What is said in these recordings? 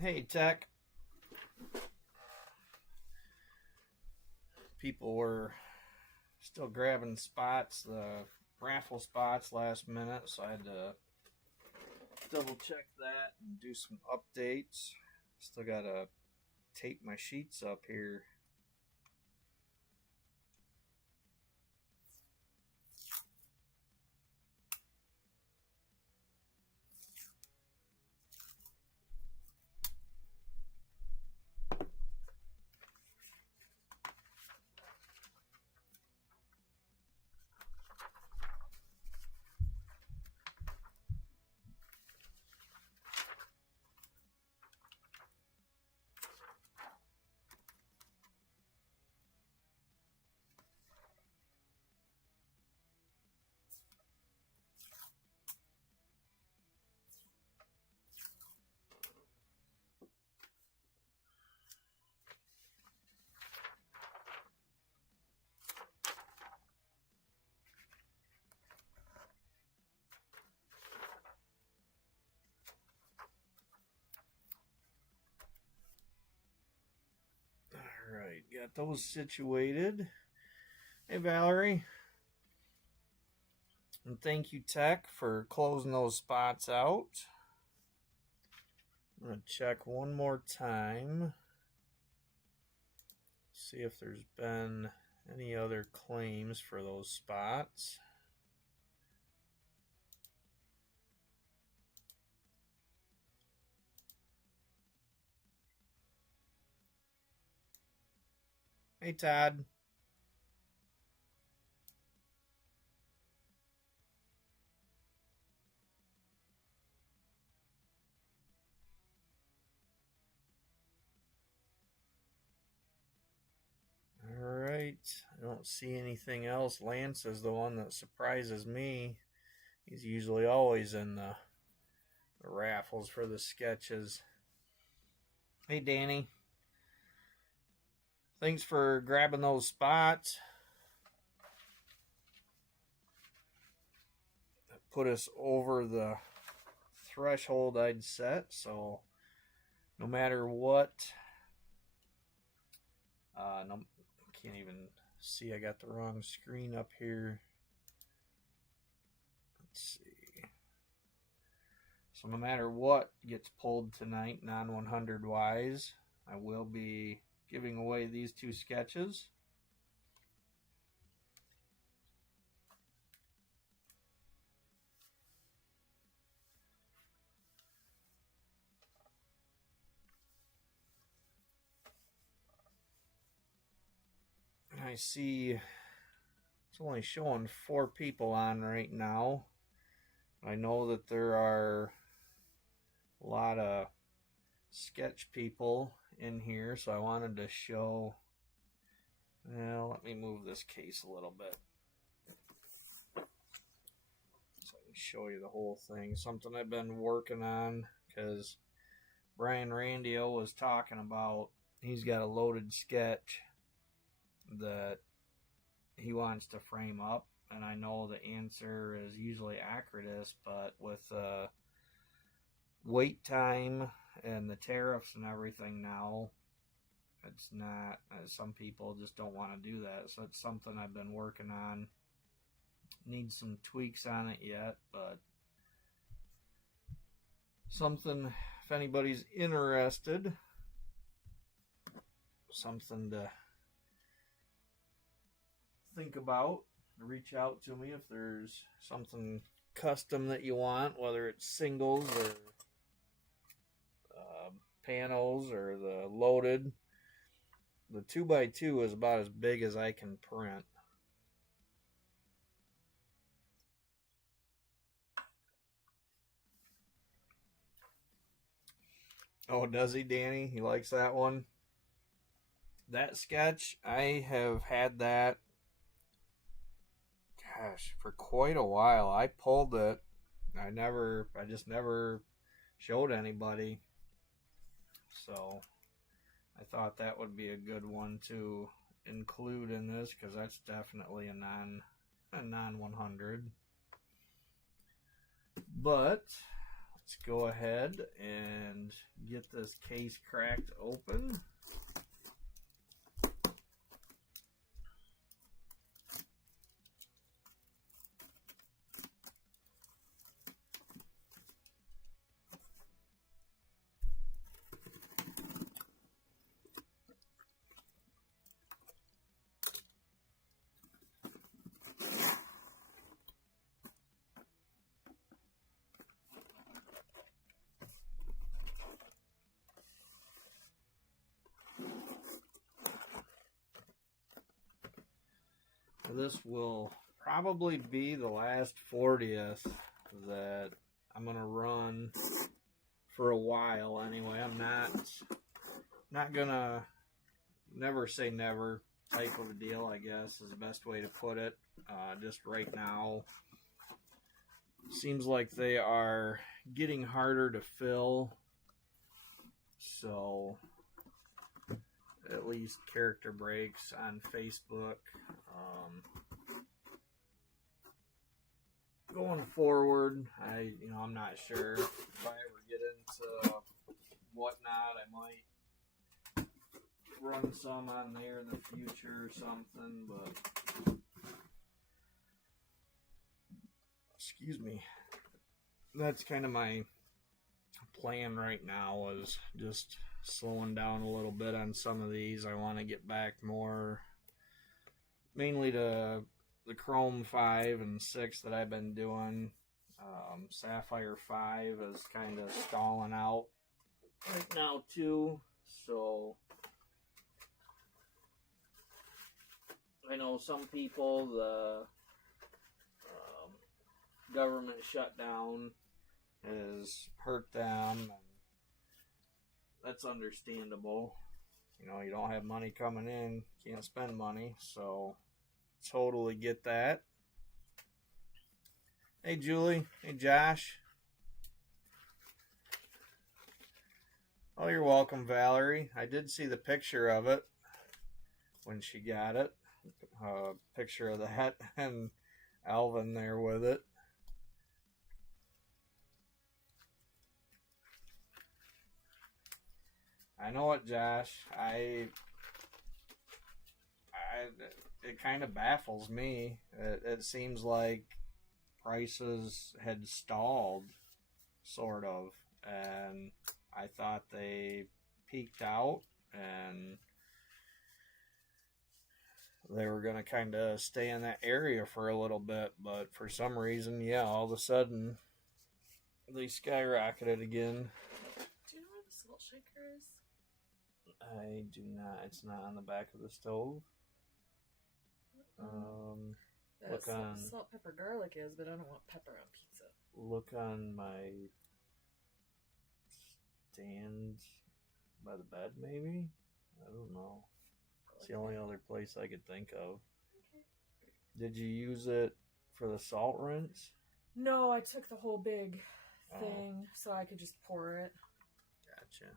Hey, Tech. People were still grabbing spots, the raffle spots last minute, so I had to double check that and do some updates. Still got to tape my sheets up here. Alright, got those situated. Hey, Valerie. And thank you, Tech, for closing those spots out. I'm going to check one more time. See if there's been any other claims for those spots. Hey, Todd. Alright, I don't see anything else. Lance is the one that surprises me. He's usually always in the raffles for the sketches. Hey, Danny. Thanks for grabbing those spots. That put us over the threshold I'd set, so no matter what, no, I can't even see. I got the wrong screen up here. Let's see. So no matter what gets pulled tonight, non-100 wise, I will be giving away these two sketches. I see it's only showing 4 people on right now. I know that there are a lot of sketch people in here, so I wanted to show. Well, let me move this case a little bit so I can show you the whole thing. Something I've been working on because Brian Randio was talking about. He's got a loaded sketch that he wants to frame up, and I know the answer is usually Acrotis, but with wait time and the tariffs and everything now, it's not, some people just don't want to do that. So it's something I've been working on. Need some tweaks on it yet, but something, if anybody's interested, something to think about. Reach out to me if there's something custom that you want, whether it's singles or panels or the loaded. The 2x2 is about as big as I can print. Oh, does he, Danny? He likes that one? That sketch, I have had that, gosh, for quite a while. I pulled it. I just never showed anybody. So I thought that would be a good one to include in this because that's definitely a non 100. But let's let's go ahead and get this case cracked open. This will probably be the last 40th that I'm gonna run for a while anyway. I'm not gonna, never say never type of a deal, I guess is the best way to put it. Just right now seems like they are getting harder to fill, so at least Character Breaks on Facebook. Going forward, I'm not sure if I ever get into whatnot. I might run some on there in the future or something, but excuse me. That's kind of my plan right now, is just slowing down a little bit on some of these. I want to get back more mainly to the Chrome 5 and 6 that I've been doing. Sapphire 5 is kind of stalling out right now too, so I know some people, the government shutdown has hurt them, and that's understandable. You don't have money coming in, can't spend money, so totally get that. Hey Julie, hey Josh. Oh, you're welcome, Valerie. I did see the picture of it when she got it. Picture of that and Alvin there with it. I know it, Josh. It kind of baffles me. It seems like prices had stalled, sort of, and I thought they peaked out and they were going to kind of stay in that area for a little bit, but for some reason, yeah, all of a sudden they skyrocketed again. Do you know where the salt shaker is? I do not. It's not on the back of the stove. Look on salt, pepper, garlic is, but I don't want pepper on pizza. Look on my stand by the bed, maybe? I don't know. It's the only other place I could think of. Okay. Did you use it for the salt rinse? No, I took the whole big thing so I could just pour it. Gotcha.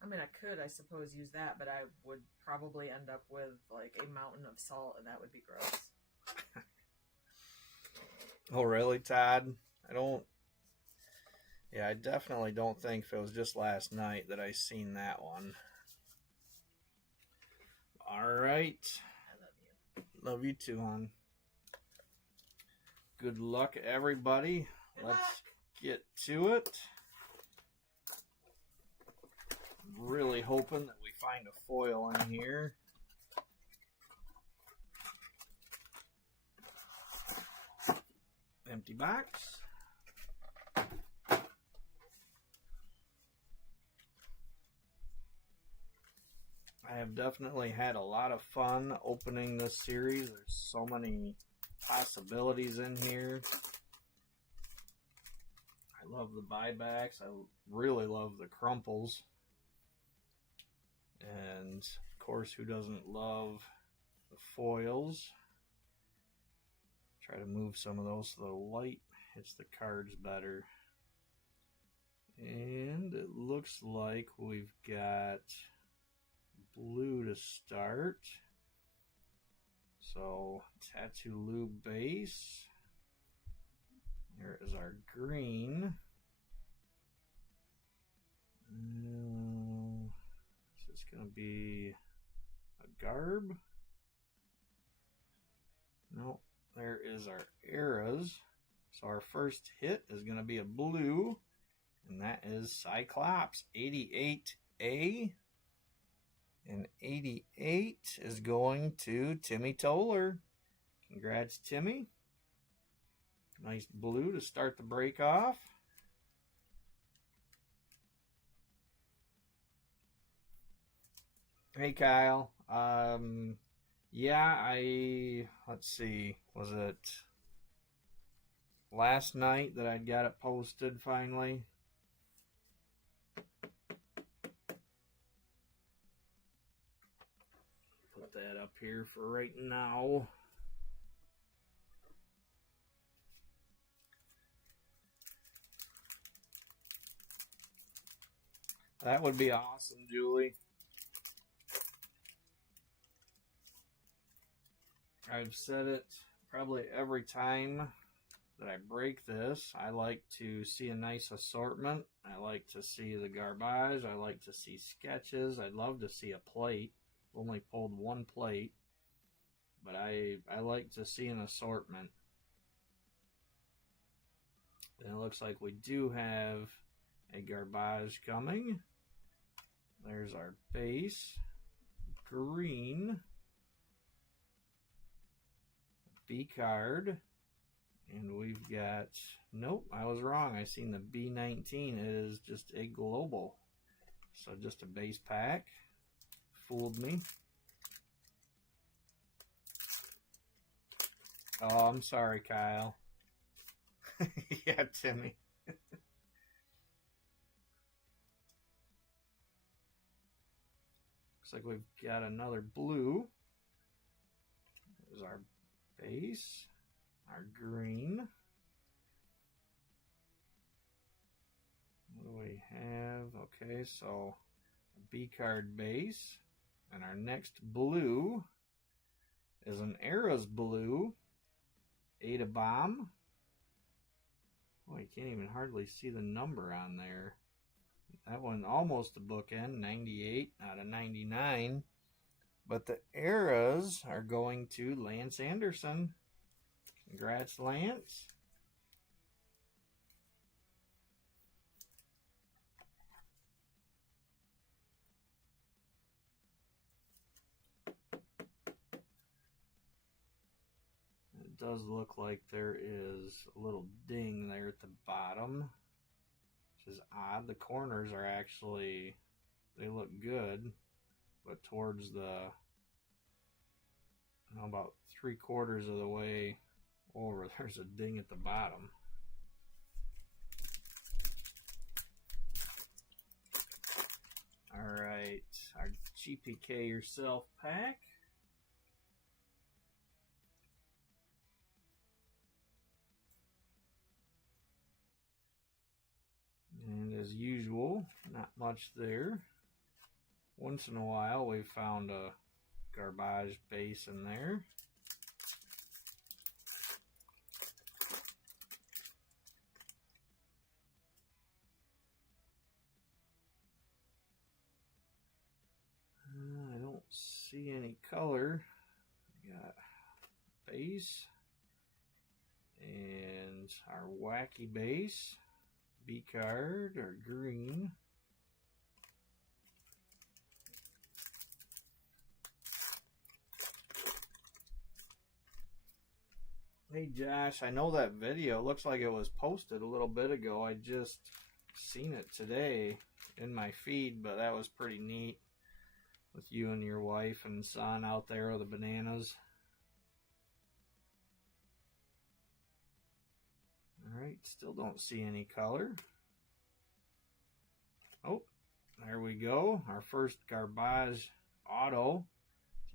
I mean, I could, I suppose, use that, but I would probably end up with like a mountain of salt, and that would be gross. Oh, really, Todd? I definitely don't think if it was just last night that I seen that one. All right. I love you. Love you too, hon. Good luck, everybody. Let's get to it. Really hoping that we find a foil in here. Empty box. I have definitely had a lot of fun opening this series. There's so many possibilities in here. I love the buybacks. I really love the crumples. And, of course, who doesn't love the foils? Try to move some of those so the light hits the cards better. And it looks like we've got blue to start. So, Tattoo Lube base. Here is our green. This is going to be a garb. No, there is our eras. So our first hit is going to be a blue, and that is Cyclops 88A. And 88 is going to Timmy Toller. Congrats, Timmy. Nice blue to start the break off. Hey, Kyle. Yeah, let's see, was it last night that I got it posted finally? Put that up here for right now. That would be awesome, Julie. I've said it probably every time that I break this. I like to see a nice assortment. I like to see the garbage. I like to see sketches. I'd love to see a plate. Only pulled one plate, but I like to see an assortment. And it looks like we do have a garbage coming. There's our base, green, B card, and we've got, nope, I was wrong. I seen the B19. It is just a global. So just a base pack. Fooled me. Oh, I'm sorry, Kyle. Yeah, Timmy. Looks like we've got another blue. There's our base, our green. What do we have? Okay, so B card base. And our next blue is an Eras blue. Ada Bomb. Oh, you can't even hardly see the number on there. That one almost a bookend, 98 out of 99. But the eras are going to Lance Anderson. Congrats, Lance. It does look like there is a little ding there at the bottom, which is odd. The corners are actually, they look good, but towards the, about 3/4 of the way over, there's a ding at the bottom. All right, our GPK Yourself pack. And as usual, not much there. Once in a while, we've found a garbage base in there. I don't see any color. We got base and our wacky base. B card or green. Hey Josh, I know that video looks like it was posted a little bit ago. I just seen it today in my feed, but that was pretty neat with you and your wife and son out there with the bananas. Alright, still don't see any color. Oh, there we go. Our first garbage auto.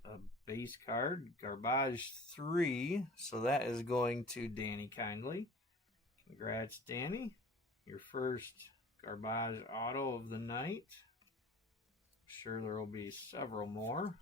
A base card, garbage 3. So that is going to Danny Kindly. Congrats, Danny. Your first garbage auto of the night. I'm sure there will be several more.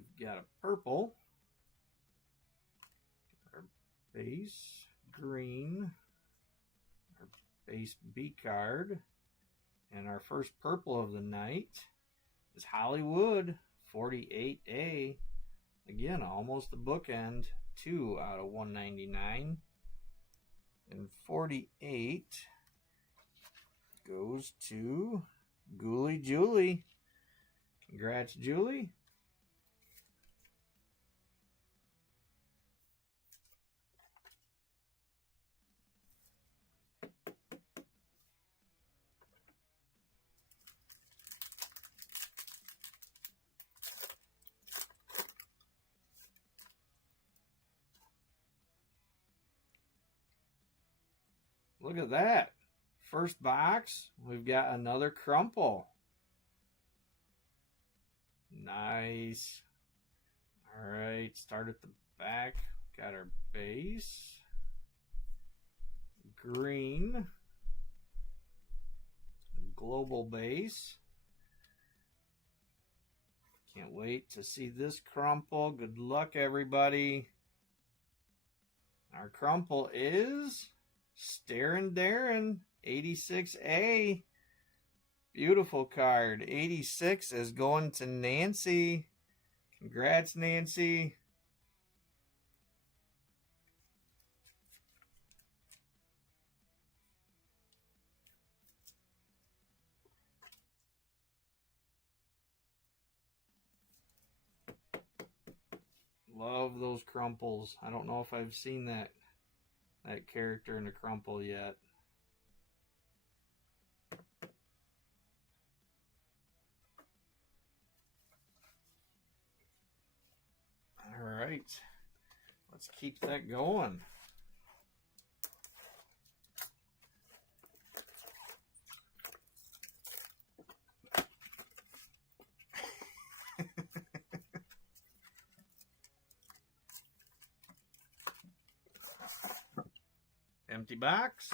we've got a purple, our base green, our base B card, and our first purple of the night is Hollywood 48A. Again, almost the bookend, 2 out of 199. And 48 goes to Ghoulie Julie. Congrats, Julie. Look at that. First box, we've got another crumple. Nice. All right, start at the back. Got our base. Green. Global base. Can't wait to see this crumple. Good luck, everybody. Our crumple is Starin' Darren, 86A. Beautiful card. 86 is going to Nancy. Congrats, Nancy. Love those crumples. I don't know if I've seen that character in a crumple yet. All right, let's keep that going. Empty box.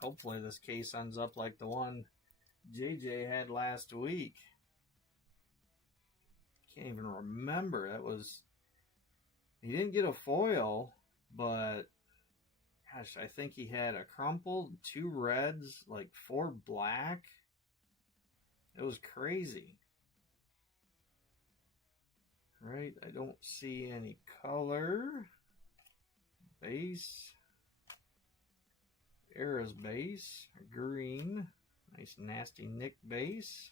Hopefully this case ends up like the one JJ had last week. Can't even remember. He didn't get a foil, but gosh, I think he had a crumple, 2 reds, like 4 black. It was crazy. Right, I don't see any color. Base. Era's base. Green. Nice nasty Nick base.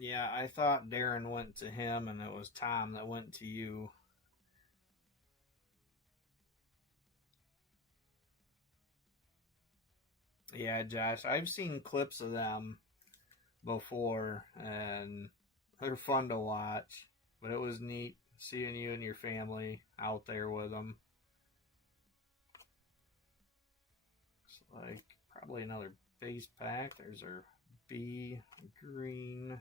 Yeah, I thought Darren went to him and it was Tom that went to you. Yeah, Josh, I've seen clips of them before and they're fun to watch, but it was neat seeing you and your family out there with them. Looks like probably another base pack. There's our B green.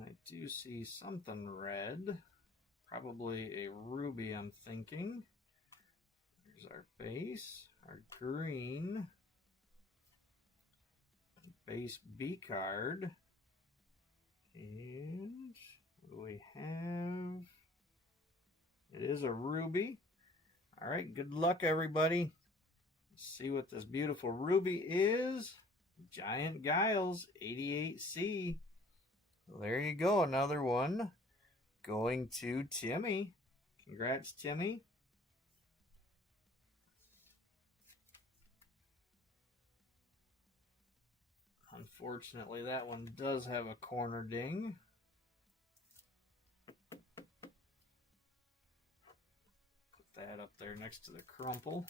I do see something red. Probably a ruby, I'm thinking. There's our base, our green, base B card. And what do we have? It is a ruby. All right, good luck, everybody. Let's see what this beautiful ruby is. Giant Giles, 88C. There you go, another one going to Timmy. Congrats, Timmy. Unfortunately, that one does have a corner ding. Put that up there next to the crumple.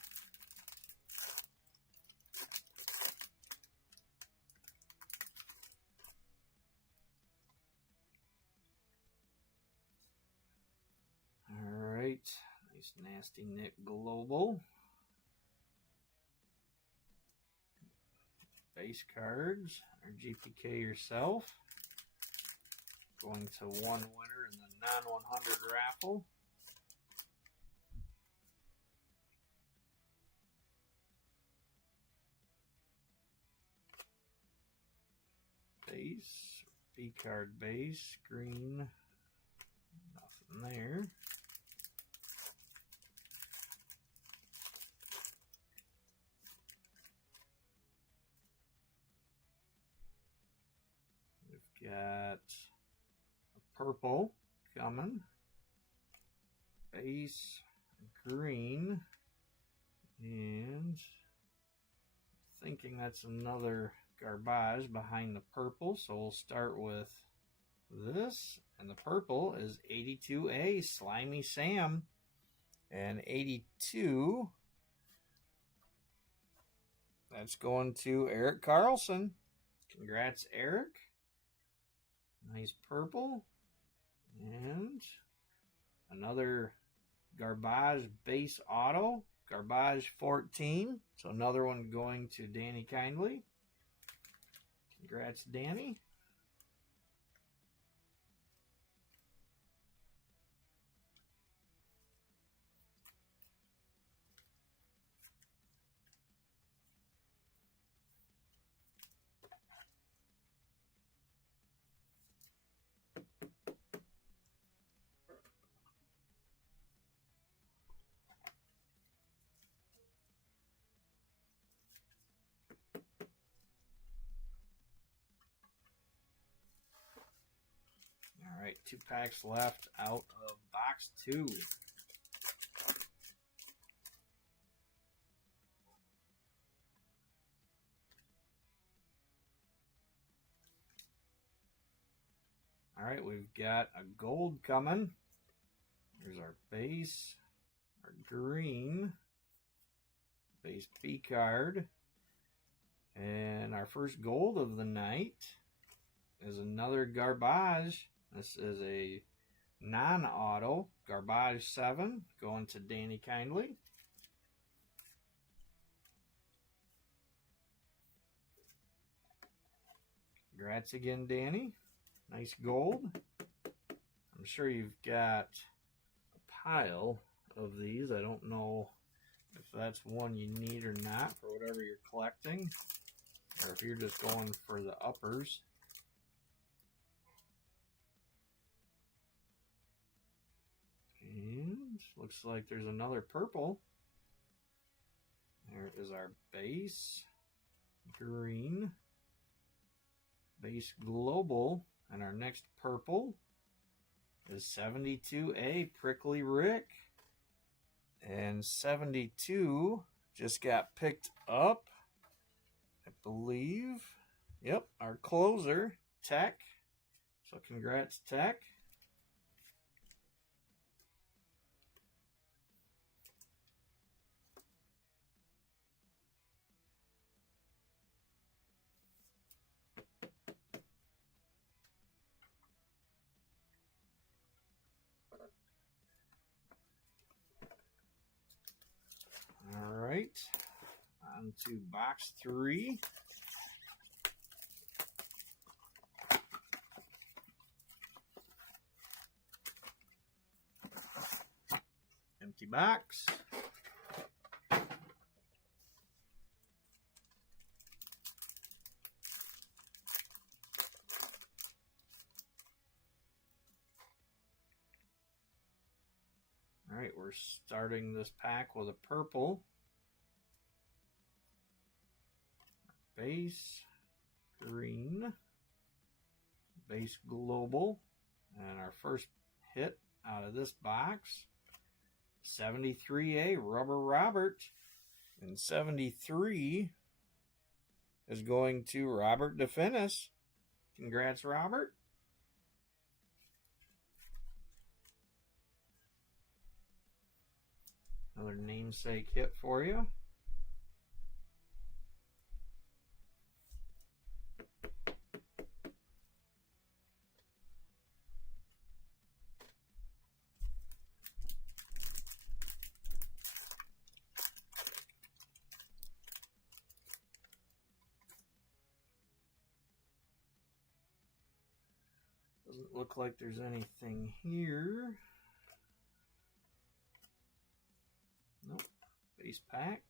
Nasty Nick Global. Base cards, or GPK yourself. Going to one winner in the non-100 raffle. Base, B card base, green, nothing there. We've got a purple coming, base, green, and thinking that's another garbage behind the purple, so we'll start with this, and the purple is 82A Slimy Sam, and 82, that's going to Eric Carlson. Congrats, Eric. Nice purple, and another garbage base auto, garbage 14, so another one going to Danny Kindly. Congrats, Danny. All right, 2 packs left out of box 2. All right, we've got a gold coming. Here's our base, our green, base B card, and our first gold of the night is another garbage. This is a non-auto, garbage 7, going to Danny Kindly. Congrats again, Danny. Nice gold. I'm sure you've got a pile of these. I don't know if that's one you need or not for whatever you're collecting, or if you're just going for the uppers. And looks like there's another purple. There is our base, green, base global, and our next purple is 72A Prickly Rick. And 72 just got picked up, I believe. Yep, our closer, Tech. So congrats, Tech. All right, on to box 3. Empty box. All right, we're starting this pack with a purple. Base, green, base global, and our first hit out of this box, 73A Rubber Robert, and 73 is going to Robert DeFinis. Congrats, Robert. Another namesake hit for you. Doesn't look like there's anything here. Nope. Base pack.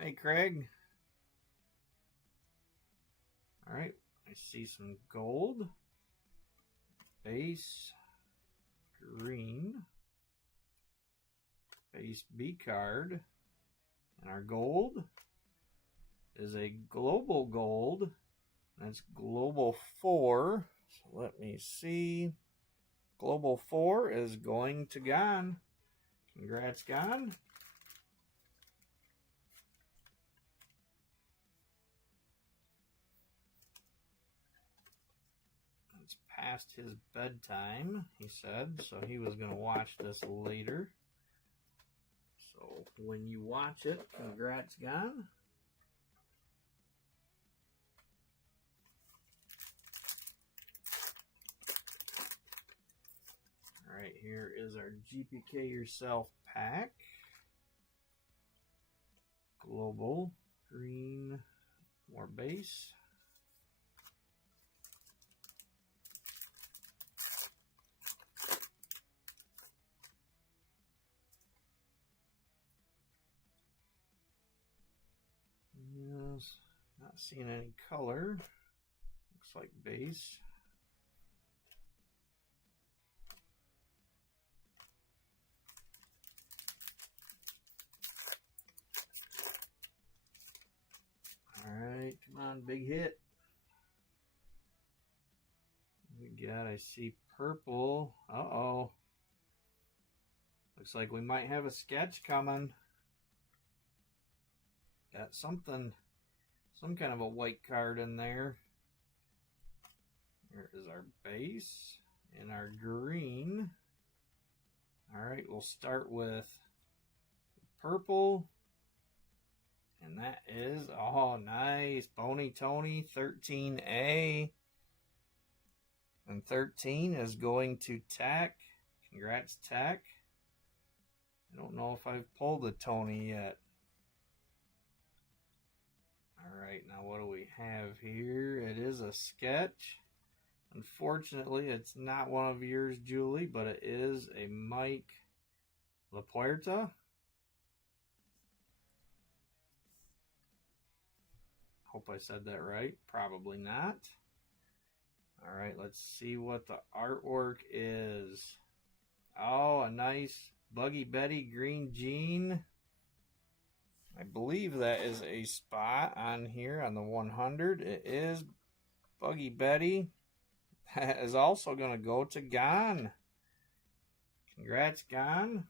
Hey, Craig. All right, I see some gold, base, green, base B card, and our gold is a global gold. That's global 4. So let me see. Global 4 is going to Gon. Congrats, Gon. It's past his bedtime, he said, so he was going to watch this later. So when you watch it, congrats, Gon. All right, here is our GPK Yourself pack. Global, green, more base. Yes, not seeing any color. Looks like base. Alright, come on, big hit. We got, I see purple. Uh-oh. Looks like we might have a sketch coming. Got something, some kind of a white card in there. Here is our base and our green. Alright, we'll start with purple. And that is, oh, nice. Boney Tony, 13A. And 13 is going to Tack. Congrats, Tack. I don't know if I've pulled the Tony yet. Alright, now what do we have here? It is a sketch. Unfortunately, it's not one of yours, Julie, but it is a Mike La Puerta. Hope I said that right. Probably not. All right, let's see what the artwork is. Oh, a nice Buggy Betty green jean. I believe that is a spot on here on the 100. It is Buggy Betty. That is also going to go to Gon. Congrats, Gon.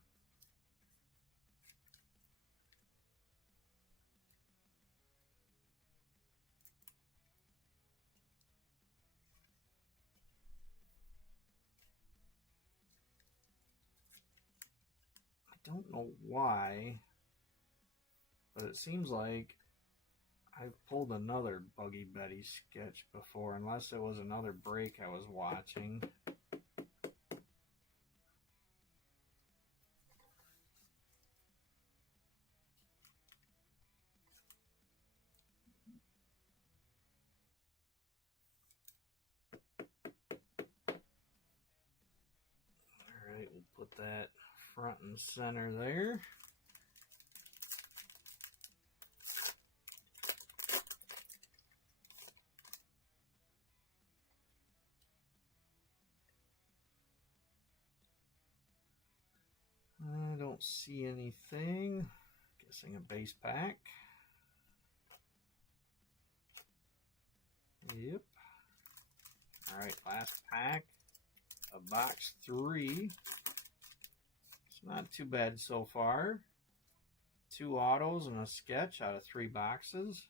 I don't know why, but it seems like I've pulled another Buggy Betty sketch before, unless it was another break I was watching. Alright, we'll put that front and center there. I don't see anything. Guessing a base pack. Yep. Alright, last pack of box 3. It's not too bad so far. 2 autos and a sketch out of 3 boxes.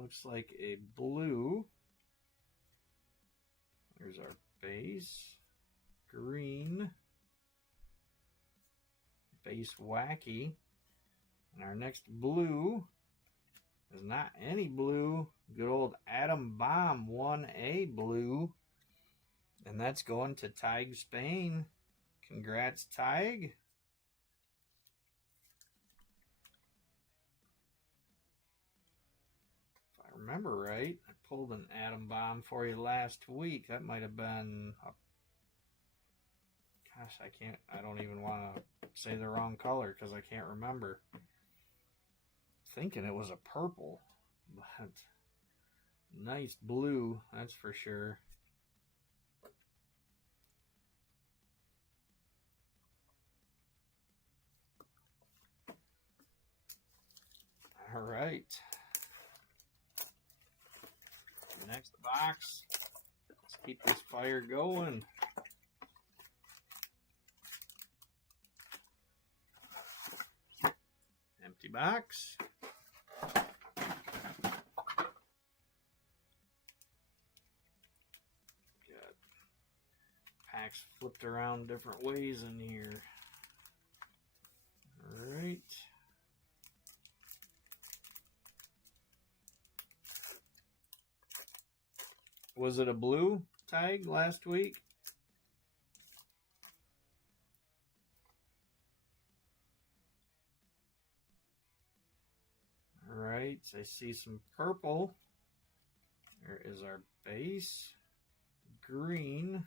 Looks like a blue. There's our base. Green. Base wacky. And our next blue is not any blue. Good old Atom Bomb 1A blue. And that's going to Tig Spain. Congrats, Tig. If I remember right, I pulled an atom bomb for you last week. That might have been a... Gosh, I don't even want to say the wrong color because I can't remember. Thinking it was a purple, but nice blue, that's for sure. All right. Next box. Let's keep this fire going. Empty box. Got packs flipped around different ways in here. All right. Was it a blue tag last week? All right, I see some purple. There is our base. Green.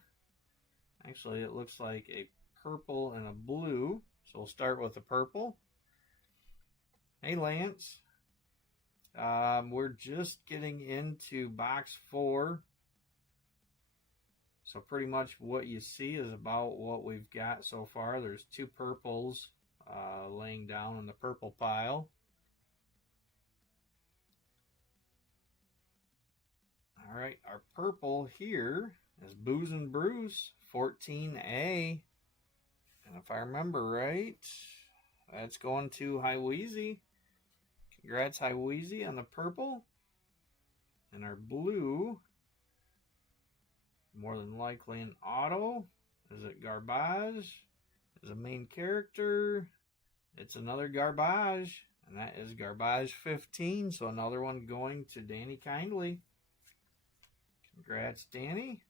Actually, it looks like a purple and a blue. So we'll start with the purple. Hey, Lance. We're just getting into box 4. So pretty much what you see is about what we've got so far. There's 2 purples laying down in the purple pile. All right, our purple here is Booze and Bruce, 14A. And if I remember right, that's going to Highweezy. Congrats, Highweezy, on the purple. And our blue, more than likely an auto. Is it Garbage? Is a main character. It's another Garbage. And that is Garbage 15. So another one going to Danny Kindly. Congrats, Danny.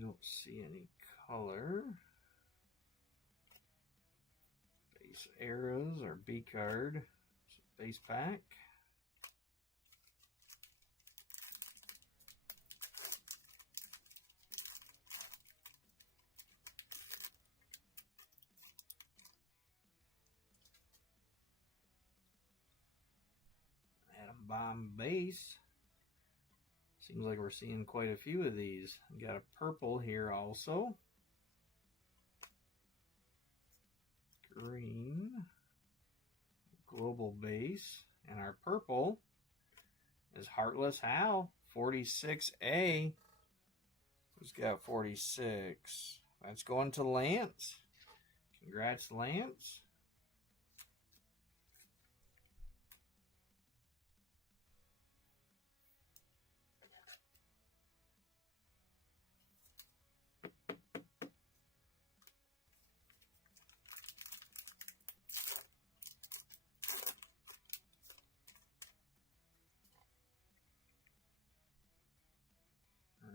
Don't see any color. Base arrows or B card. Base pack. Atom bomb base. Seems like we're seeing quite a few of these. We got a purple here also. Green. Global base. And our purple is Heartless Hal, 46A. Who's got 46? That's going to Lance. Congrats, Lance.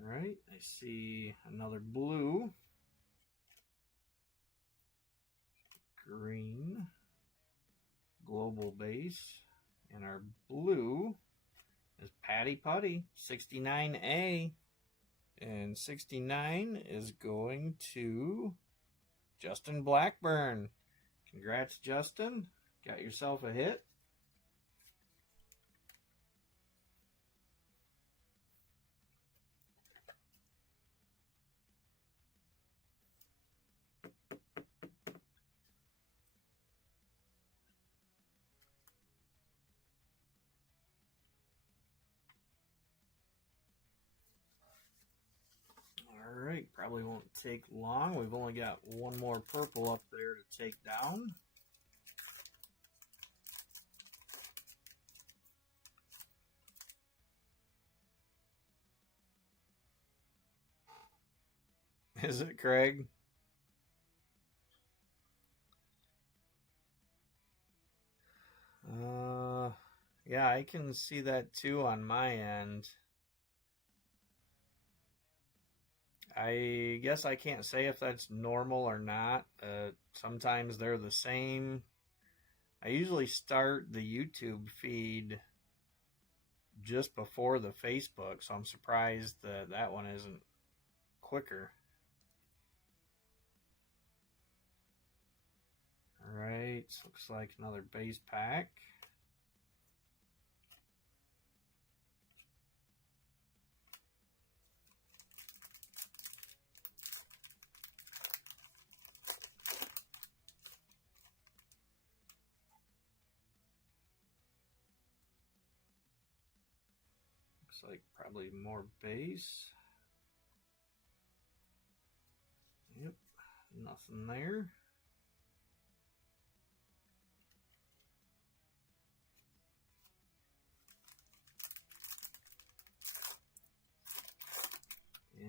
All right, I see another blue, green, global base, and our blue is Patty Putty, 69A, and 69 is going to Justin Blackburn. Congrats, Justin. Got yourself a hit. probably won't take long. We've only got one more purple up there to take down. Is it, Craig? Yeah, I can see that too on my end. I guess I can't say if that's normal or not. Sometimes they're the same. I usually start the YouTube feed just before the Facebook, so I'm surprised that that one isn't quicker. Alright, looks like another base pack. Looks like probably more base. Yep, nothing there.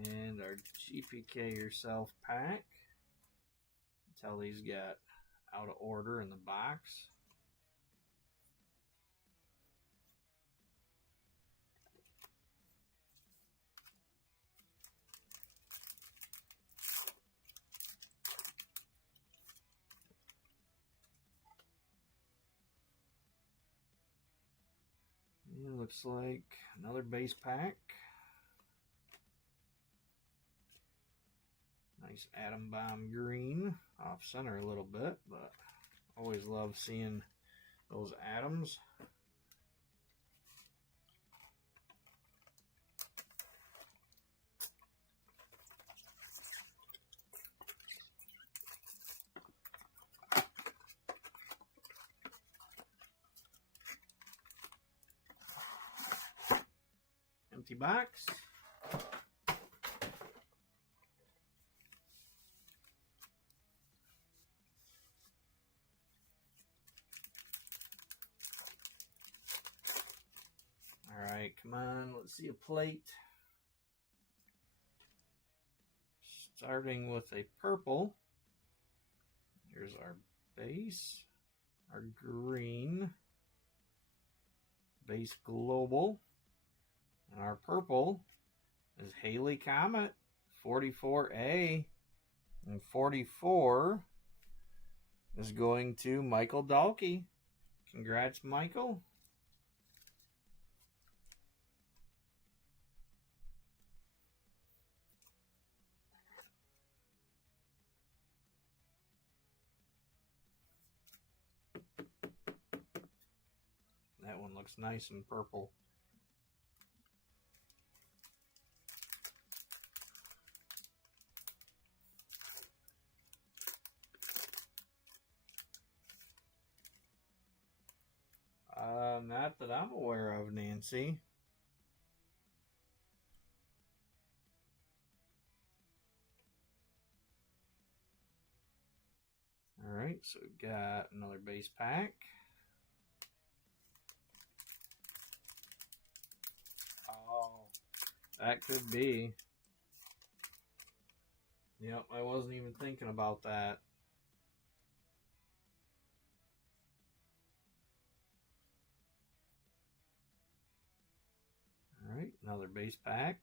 And our GPK Yourself pack. Tell these got out of order in the box. It looks like another base pack. Nice atom bomb green, off center a little bit, but always love seeing those atoms. Empty box. All right, come on, let's see a plate. Starting with a purple. Here's our base, our green, base global, and our purple is Haley Comet 44A, and 44 is going to Michael Dalkey. Congrats, Michael. That one looks nice and purple. Not that I'm aware of, Nancy. All right, so we've got another base pack. Oh, that could be. Yep, I wasn't even thinking about that. All right, another base pack.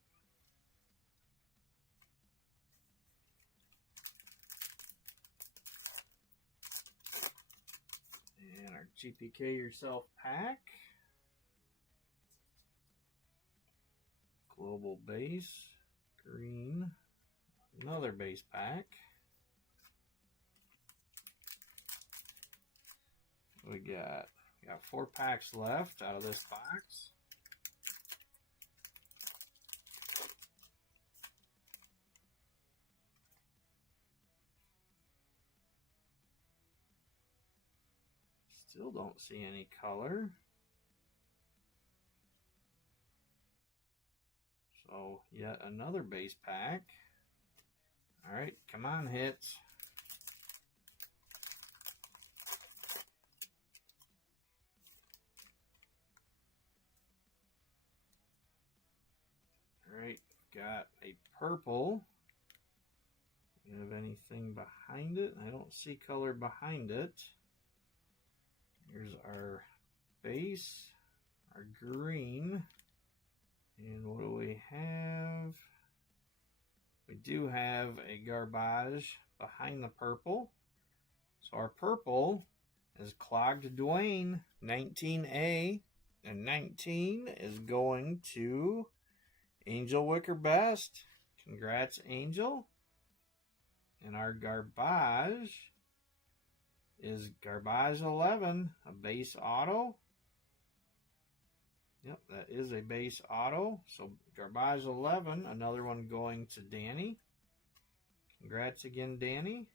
And our GPK Yourself pack. Global base, green, another base pack. We got 4 packs left out of this box. Still don't see any color. So yet another base pack. All right, come on, hits. All right, got a purple. You have anything behind it? I don't see color behind it. Here's our base, our green. And what do we have? We do have a garbage behind the purple. So our purple is Clogged Dwayne, 19A. And 19 is going to Angel Wicker Best. Congrats, Angel. And our garbage is Garbage 11, a base auto. Yep, that is a base auto. So Garbage 11, another one going to Danny. Congrats again, Danny.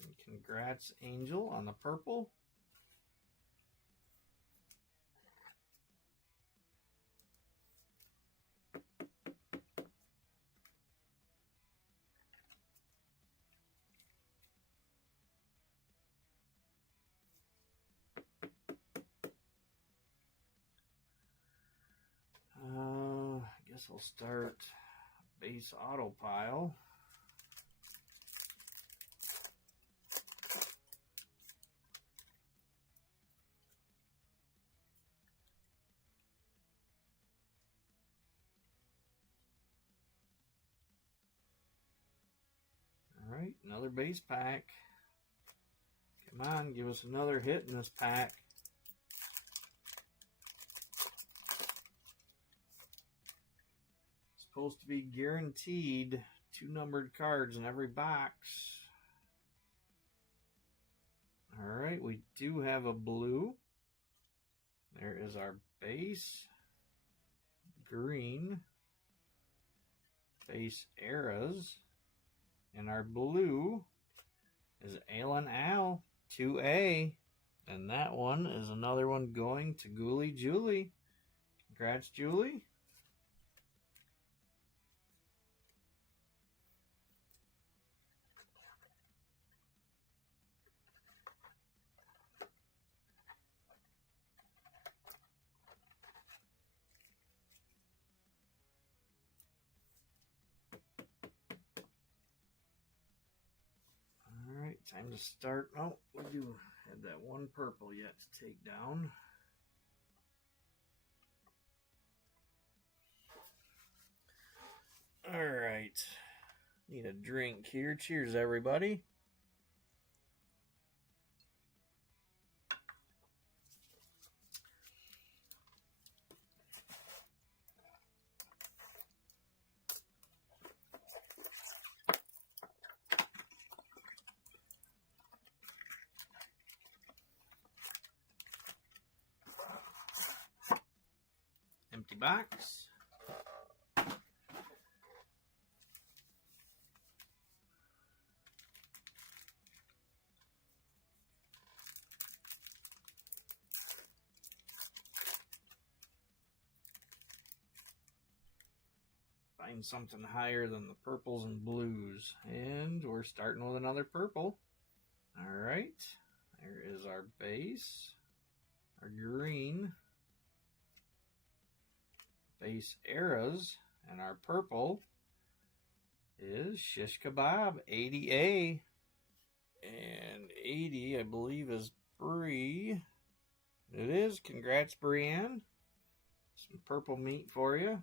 And congrats, Angel, on the purple. I guess I'll start base auto pile. All right, another base pack. Come on, give us another hit in this pack. Supposed to be guaranteed 2 numbered cards in every box. All right, we do have a blue. There is our base green, base eras, and our blue is Alan Al 2A, and that one is another one going to Ghoulie Julie. Congrats, Julie. Alright, time to start. Oh, we do have that one purple yet to take down. Alright, need a drink here. Cheers, everybody. Empty box. Find something higher than the purples and blues. And we're starting with another purple. Alright, there is our base, our green, base eras, and our purple is Shish Kebab 80A. And 80, I believe, is Bree. It is. Congrats, Brienne. Some purple meat for you.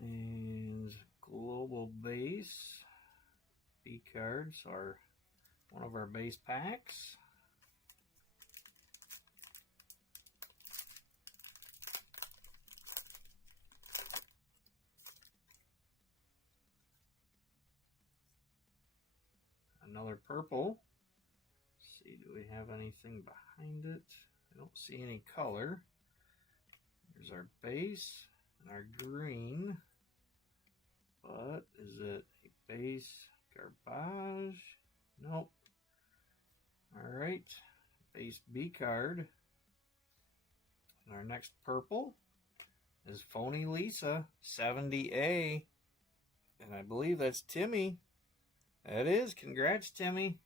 And global base B cards are one of our base packs. another purple. Let's see, do we have anything behind it? I don't see any color. Here's our base and our green. But is it a base garbage? Nope. Alright, base B card. And our next purple is Phony Lisa, 70A. And I believe that's Timmy. That is. Congrats, Timmy.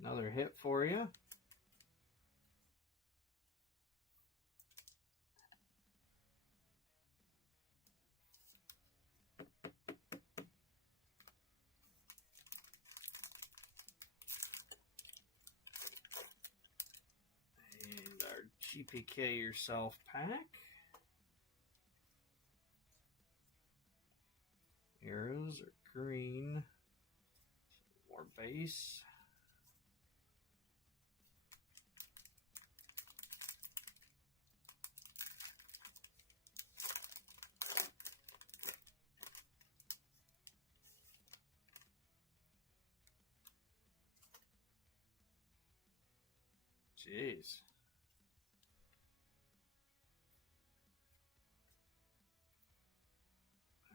Another hit for you. And our GPK Yourself pack. Arrows are green. More base. Jeez.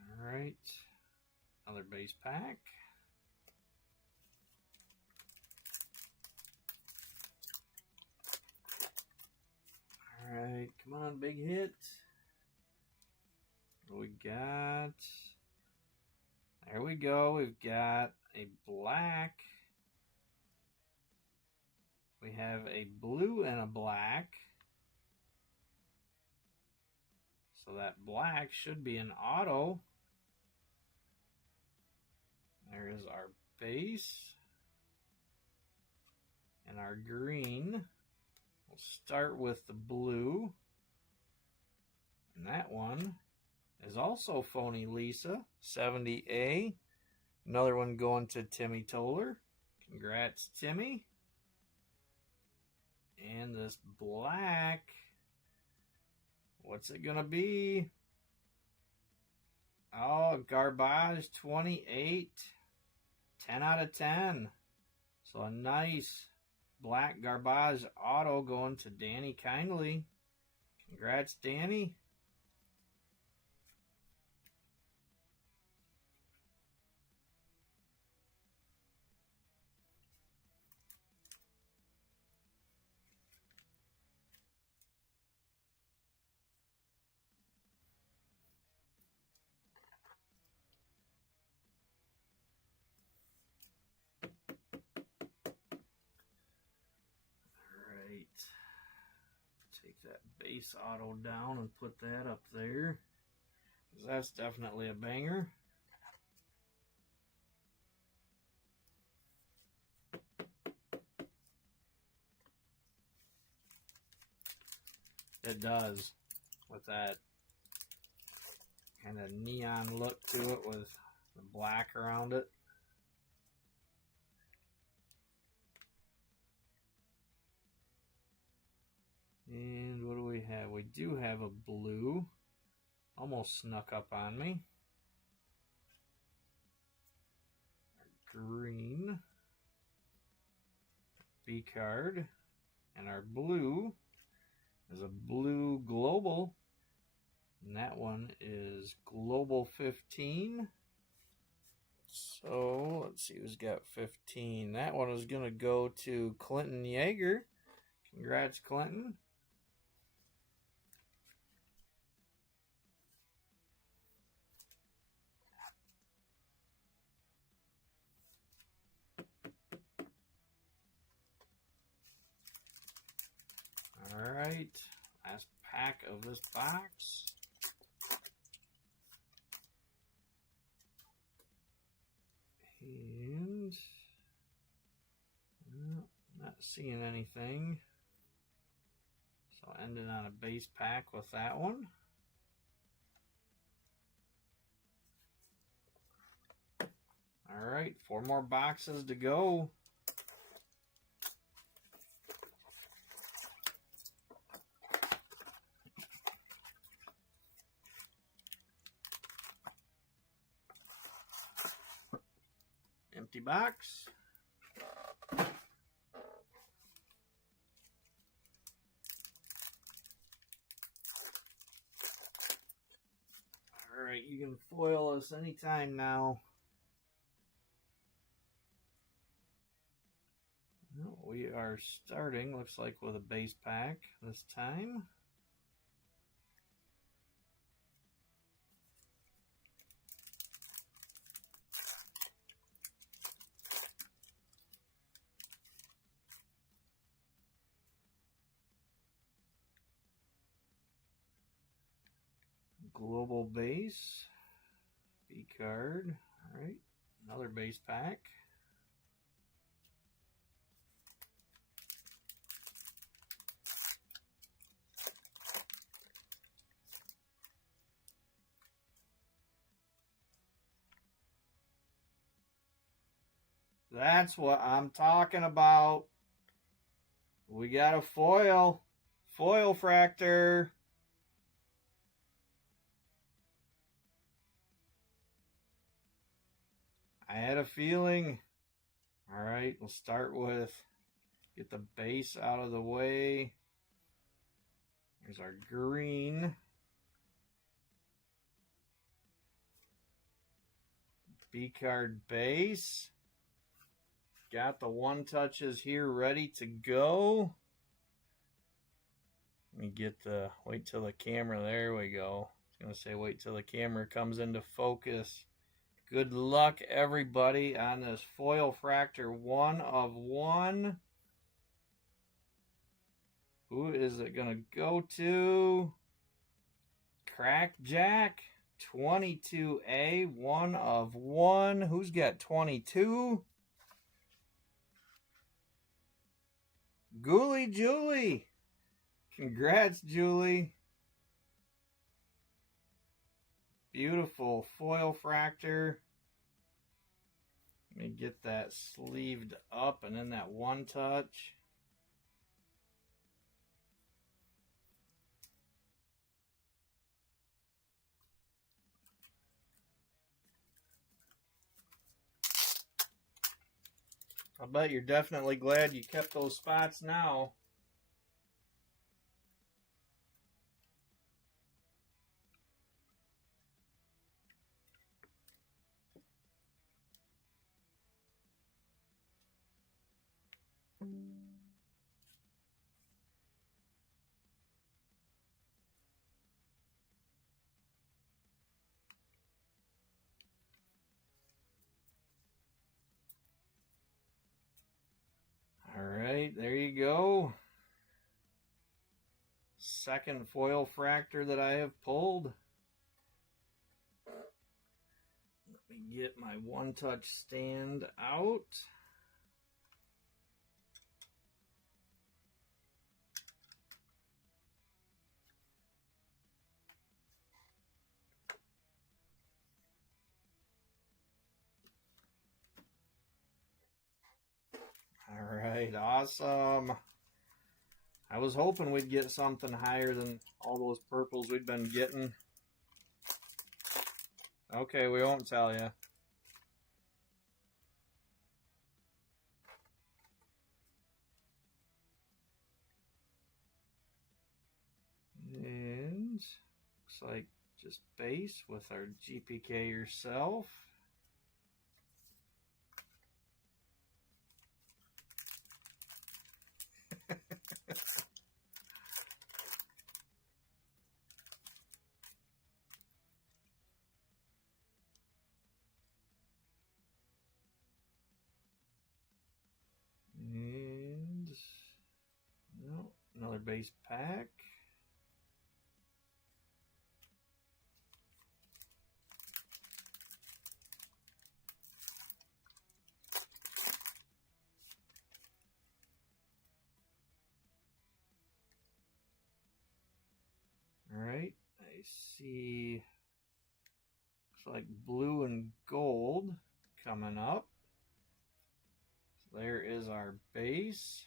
All right. Another base pack. All right, come on, big hit. What we got? There we go. We've got a black. We have a blue and a black. So that black should be an auto. There is our base. And our green. We'll start with the blue. And that one is also Phony Lisa, 70A. Another one going to Timmy Toller. Congrats, Timmy. And this black, what's it gonna be? Oh, Garbage 28. 10 out of 10. So a nice black Garbage auto going to Danny Kindly. Congrats, Danny. Take that base auto down and put that up there. 'Cause that's definitely a banger. It does. With that kind of neon look to it with the black around it. And what do we have? We do have a blue. Almost snuck up on me. Our green. B card. And our blue is a blue global. And that one is Global 15. So let's see who's got 15. That one is going to go to Clinton Yeager. Congrats, Clinton. All right, last pack of this box. And not seeing anything. So ending on a base pack with that one. All right, 4 more boxes to go. Empty box. You can foil us anytime now. We are starting, looks like, with a base pack this time. Global base. B card. Alright. Another base pack. That's what I'm talking about. We got a foil. Foil fractor. I had a feeling. Alright, we'll start with, get the base out of the way. There's our green. B card base. Got the one touches here ready to go. Let me get the, wait till the camera, there we go. I was going to say wait till the camera comes into focus. Good luck, everybody, on this foil fractor 1 of 1. Who is it going to go to? Crackjack 22A, 1 of 1. Who's got 22? Ghoulie Julie. Congrats, Julie. Beautiful foil fractor. Let me get that sleeved up and then that one touch. I bet you're definitely glad you kept those spots now. All right, there you go. Second foil fractor that I have pulled. Let me get my one-touch stand out. All right, awesome. I was hoping we'd get something higher than all those purples we'd been getting. Okay, we won't tell you. And looks like just base with our GPK yourself. And no, another base pack. All right, I see, looks like blue and gold coming up. So there is our base,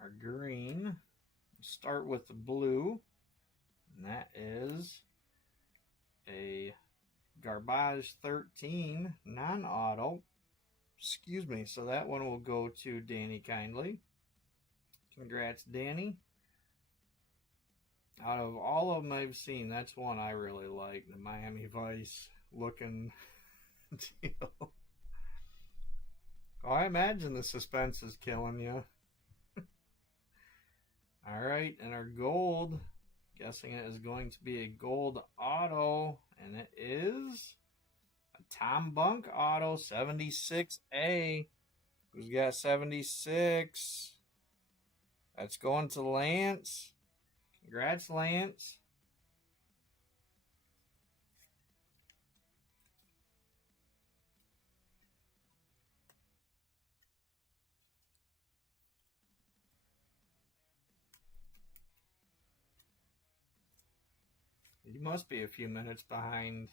our green. Start with the blue, and that is a Garbage 13 non-auto. Excuse me, so that one will go to Danny kindly. Congrats, Danny. Out of all of them I've seen, that's one I really like. The Miami Vice looking deal. Oh, I imagine the suspense is killing you. Alright, and our gold, guessing it is going to be a gold auto, and it is a Tom Bunk auto, 76A. Who's got 76? That's going to Lance. Congrats, Lance. You must be a few minutes behind.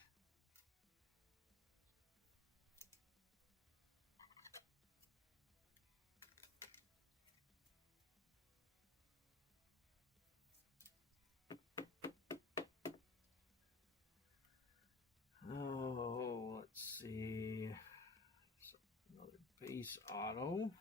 Oh, let's see. Another base auto.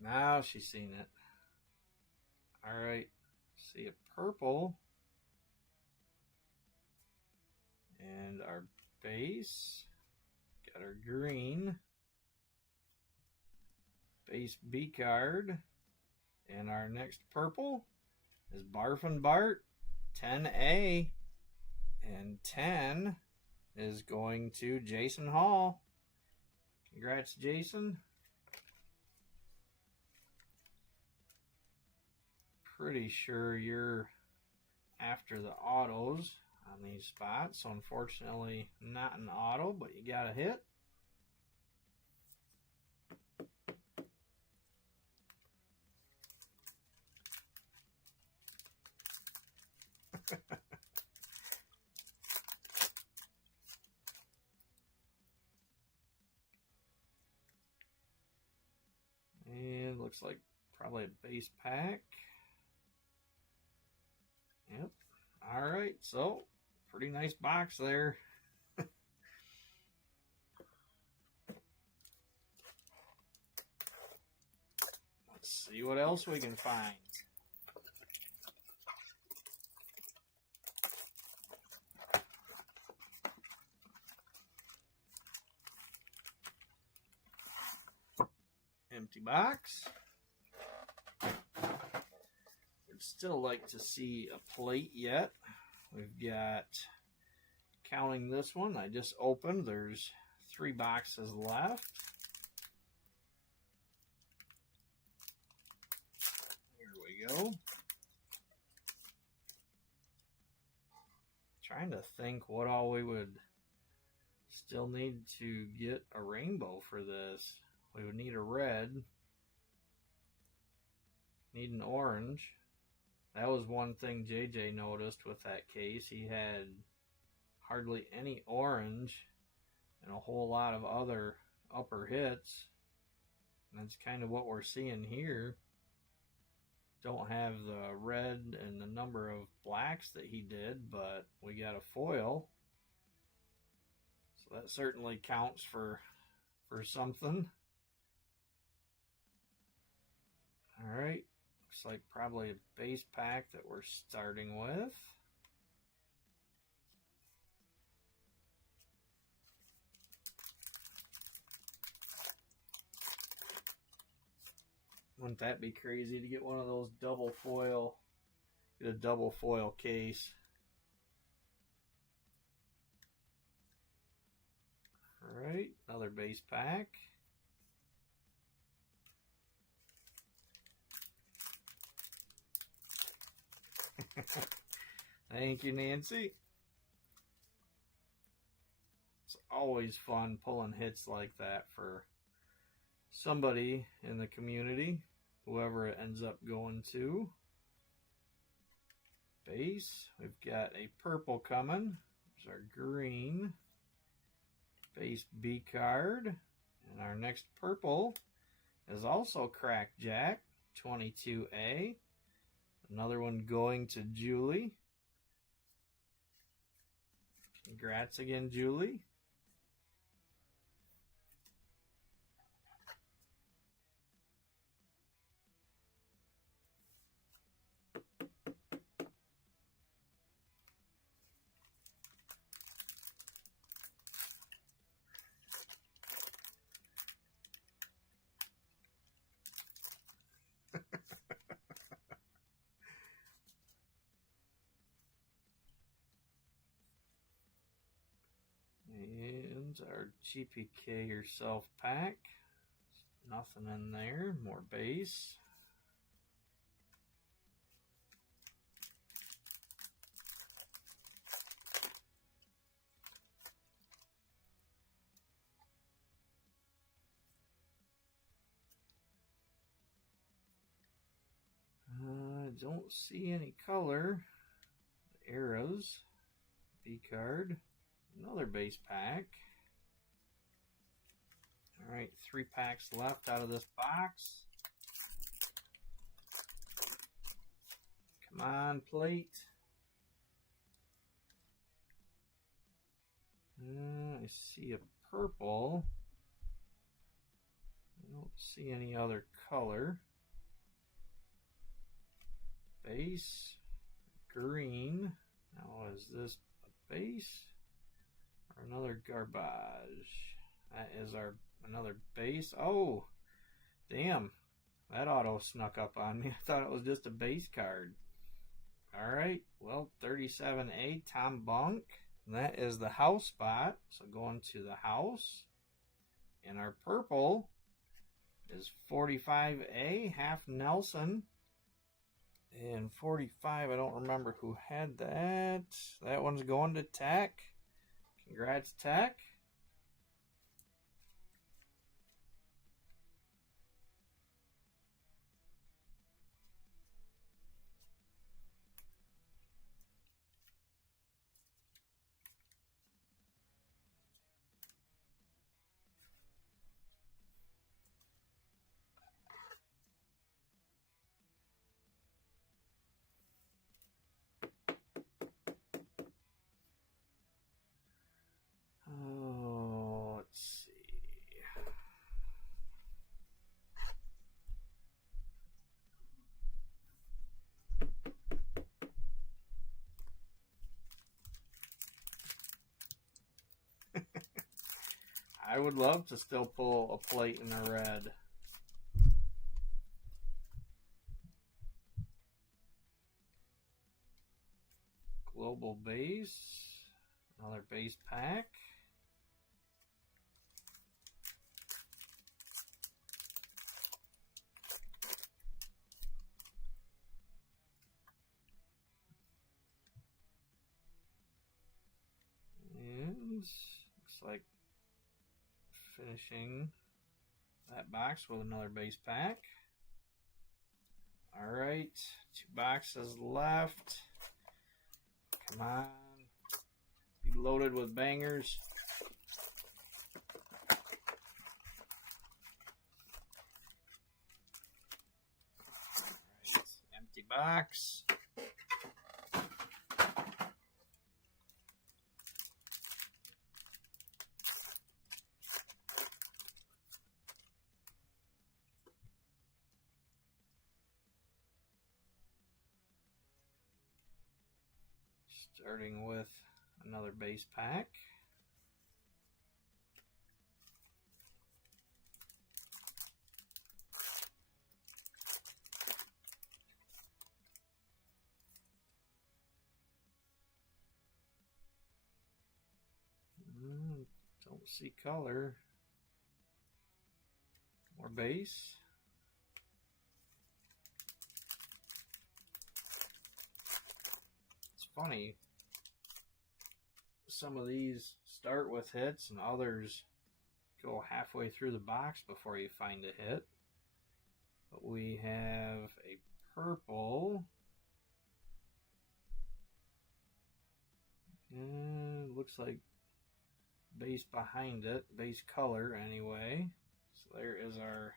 Now she's seen it. Alright. See a purple. And our base. Got our green. Base B card. And our next purple is Barfin Bart. 10A. And 10 is going to Jason Hall. Congrats, Jason. Pretty sure you're after the autos on these spots. So unfortunately, not an auto, but you got a hit. And looks like probably a base pack. Yep. Alright, so pretty nice box there. Let's see what else we can find. Empty box. Would still like to see a plate yet. We've got, counting this one I just opened, there's 3 boxes left. Here we go. Trying to think what all we would still need to get a rainbow for this. We would need a red. Need an orange. That was one thing JJ noticed with that case. He had hardly any orange and a whole lot of other upper hits. And that's kind of what we're seeing here. Don't have the red and the number of blacks that he did, but we got a foil. So that certainly counts for something. Alright, looks like probably a base pack that we're starting with. Wouldn't that be crazy to get one of those double foil, get a double foil case. Alright, another base pack. Thank you, Nancy. It's always fun pulling hits like that for somebody in the community, whoever it ends up going to. Base, we've got a purple coming. There's our green. base B card. And our next purple is also Crackjack, 22A. Another one going to Julie. Congrats again, Julie. And our GPK Yourself pack. Nothing in there. More base. I don't see any color. The arrows. B card. Another base pack. Alright, 3 packs left out of this box. Come on, plate. I see a purple. I don't see any other color. Base. Green. Now, is this a base or another garbage? That is our another base. Oh, damn. That auto snuck up on me. I thought it was just a base card. Alright, well, 37A, Tom Bunk. And that is the house spot. So going to the house. And our purple is 45A, Half Nelson. And 45, I don't remember who had that. That one's going to Tech. Congrats, Tech. Oh, let's see. I would love to still pull a plate in a red. Global base. Another base pack. And looks like finishing that box with another base pack. Alright, 2 boxes left. Come on. Be loaded with bangers. Alright, empty box. Starting with another base pack. Don't see color. More base. It's funny. Some of these start with hits and others go halfway through the box before you find a hit. But we have a purple. And looks like base behind it, base color anyway. So there is our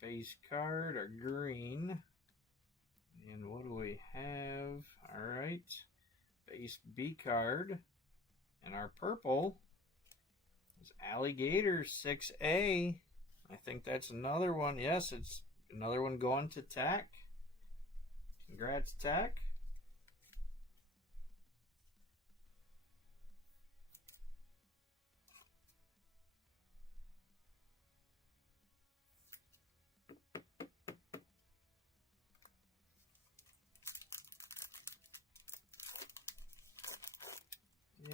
base card, our green. And what do we have? Alright, base B card. And our purple is Alligator 6A. I think that's another one. Yes, it's another one going to Tech. Congrats, Tech.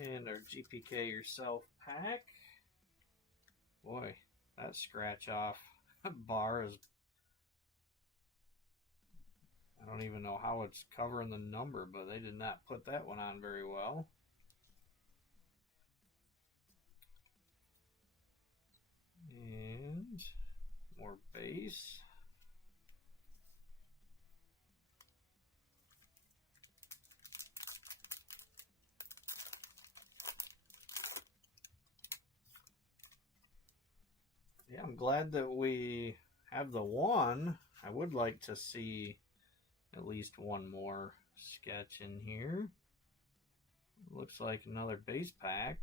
And our GPK Yourself pack. Boy, that scratch off bar is... I don't even know how it's covering the number, but they did not put that one on very well. And more base. Yeah, I'm glad that we have the one. I would like to see at least one more sketch in here. Looks like another base pack.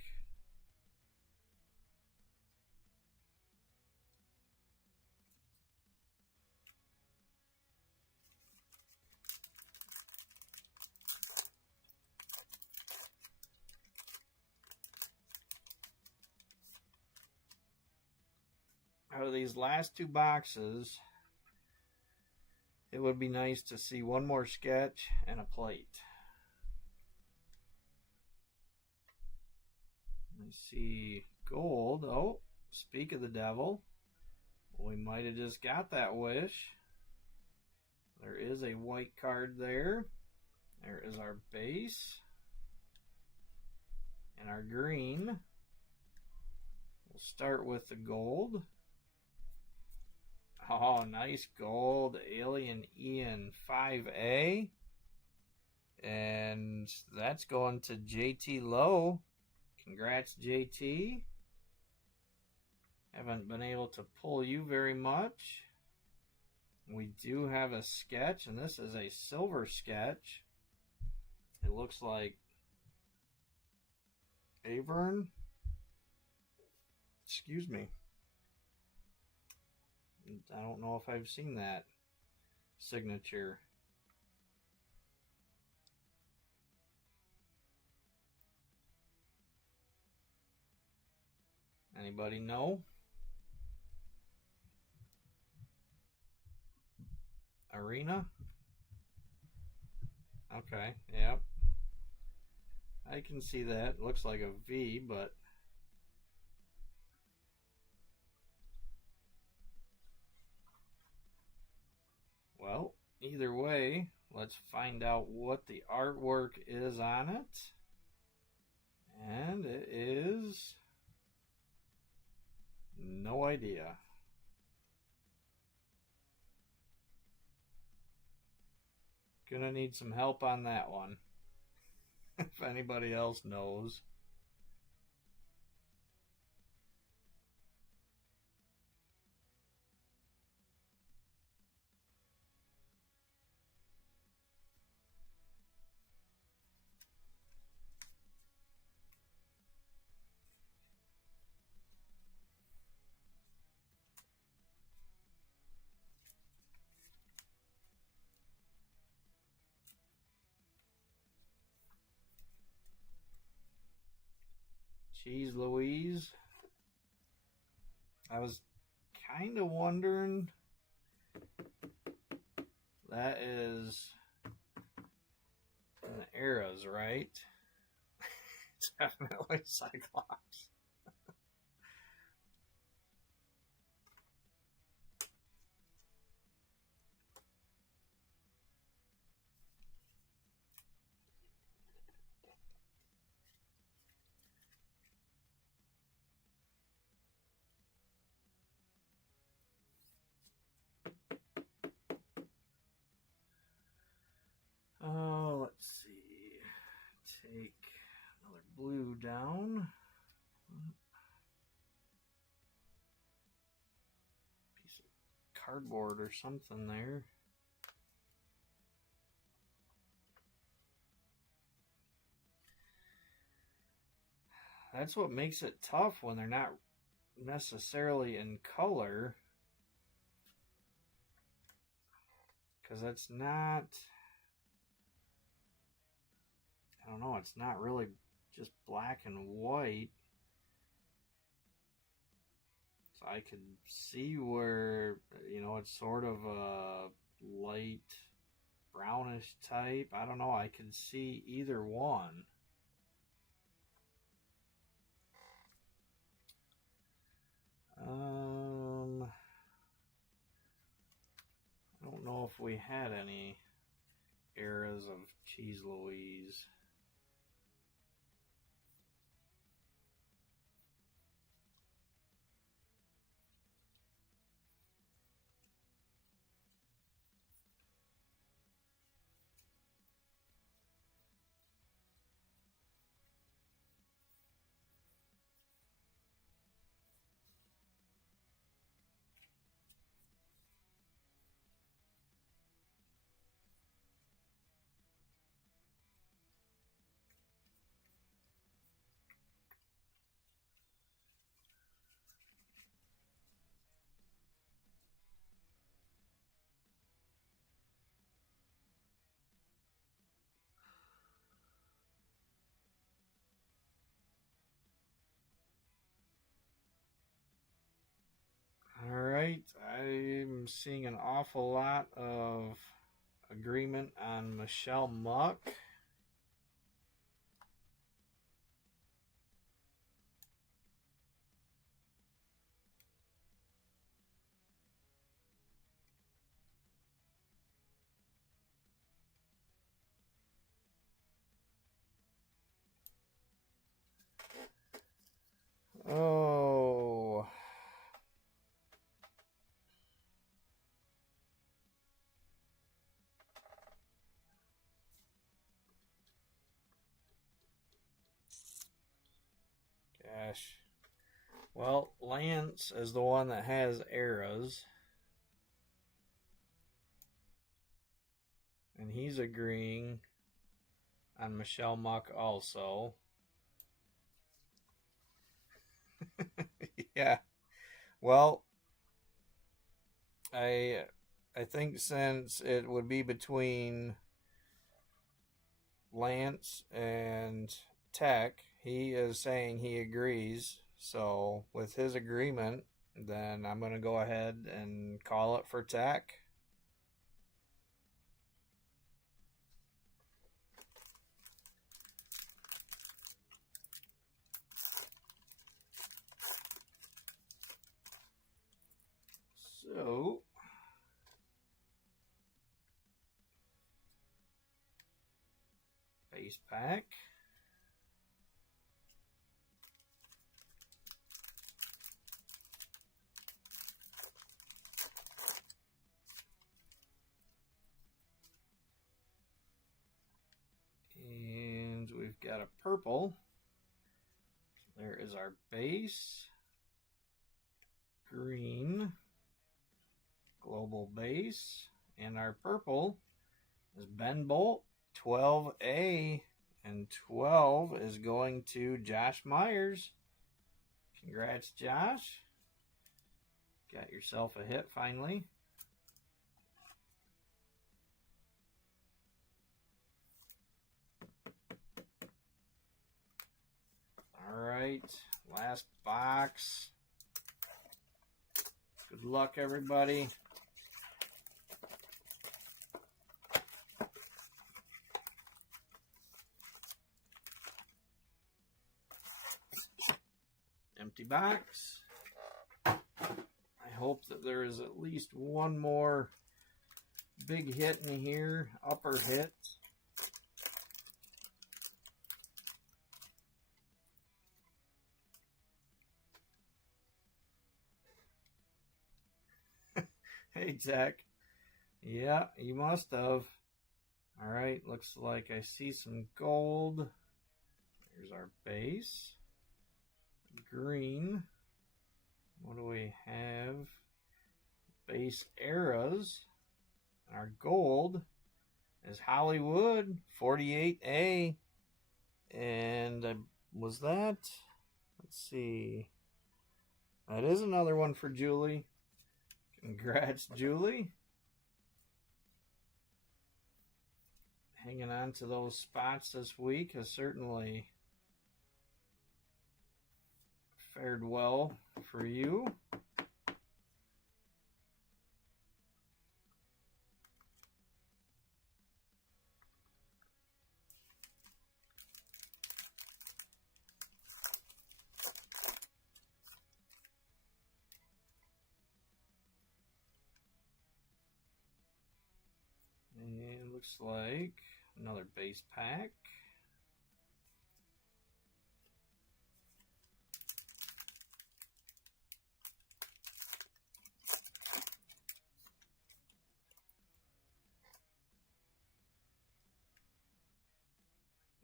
Out of these last two boxes, it would be nice to see one more sketch and a plate. I see gold. Oh, speak of the devil. We might have just got that wish. There is a white card there. There is our base. And our green. We'll start with the gold. Oh, nice gold. Alien Ian 5A. And that's going to JT Lowe. Congrats, JT. Haven't been able to pull you very much. We do have a sketch, and this is a silver sketch. It looks like Avern. Excuse me. I don't know if I've seen that signature. Anybody know? Arena? Okay, yep. I can see that. Looks like a V, but well, either way, let's find out what the artwork is on it. And it is... no idea. Gonna need some help on that one. If anybody else knows. Jeez Louise. I was kind of wondering. That is in the eras, right? It's definitely Cyclops. Oh, let's see. Take another blue down. cardboard or something there. That's what makes it tough when they're not necessarily in color. Because it's not, I don't know, it's not really just black and white. So I could see where, you know, it's sort of a light brownish type. I don't know, I could see either one. I don't know if we had any eras of Cheese Louise. Alright, I'm seeing an awful lot of agreement on Michelle Muck. Oh. Gosh. Well, Lance is the one that has eras. And he's agreeing on Michelle Muck also. Yeah. Well, I think since it would be between Lance and Tech, he is saying he agrees. So with his agreement, then I'm going to go ahead and call it for Tech. So base pack. And we've got a purple. There is our base. Green. Global base. And our purple is Ben Bolt, 12A. And 12 is going to Josh Myers. Congrats, Josh. Got yourself a hit finally. Alright, last box. Good luck, everybody. Empty box. I hope that there is at least one more big hit in here, upper hit. Hey, Jack. Yeah, you must have. Alright, looks like I see some gold. Here's our base. Green. What do we have? Base base eras. Our gold is Hollywood 48A. And was that? Let's see. That is another one for Julie. Congrats, Julie. Hanging on to those spots this week has certainly fared well for you. And looks like another base pack.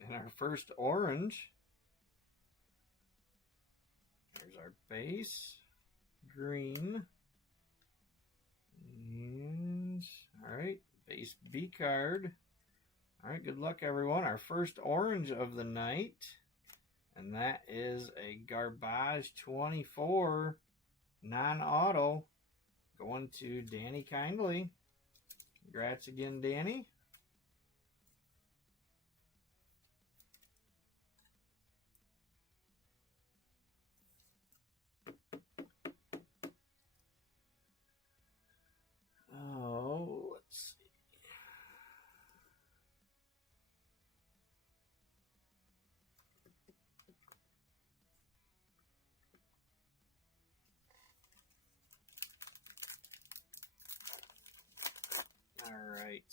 And our first orange. There's our base. Green. And, alright, base B card. Alright, good luck everyone. Our first orange of the night. And that is a Garbage 24 non-auto going to Danny Kindly. Congrats again, Danny. Oh, let's see. All right,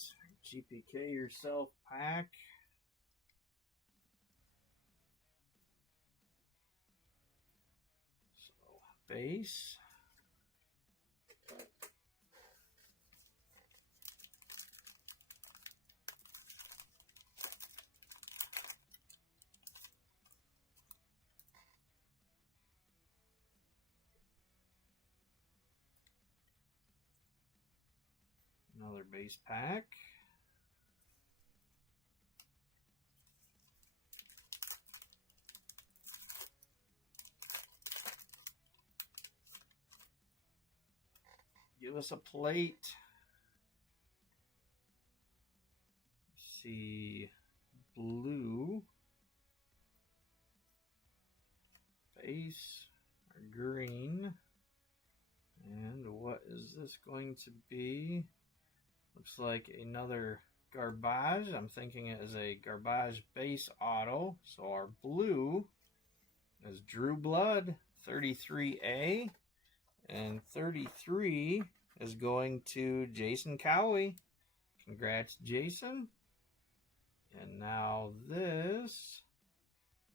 GPK yourself pack. So base. Another base pack. Give us a plate. Let's see, blue, base, green, and what is this going to be? Looks like another Garbage. I'm thinking it is a Garbage base auto. So our blue is Drew Blood, 33A. And 33 is going to Jason Cowie. Congrats, Jason. And now this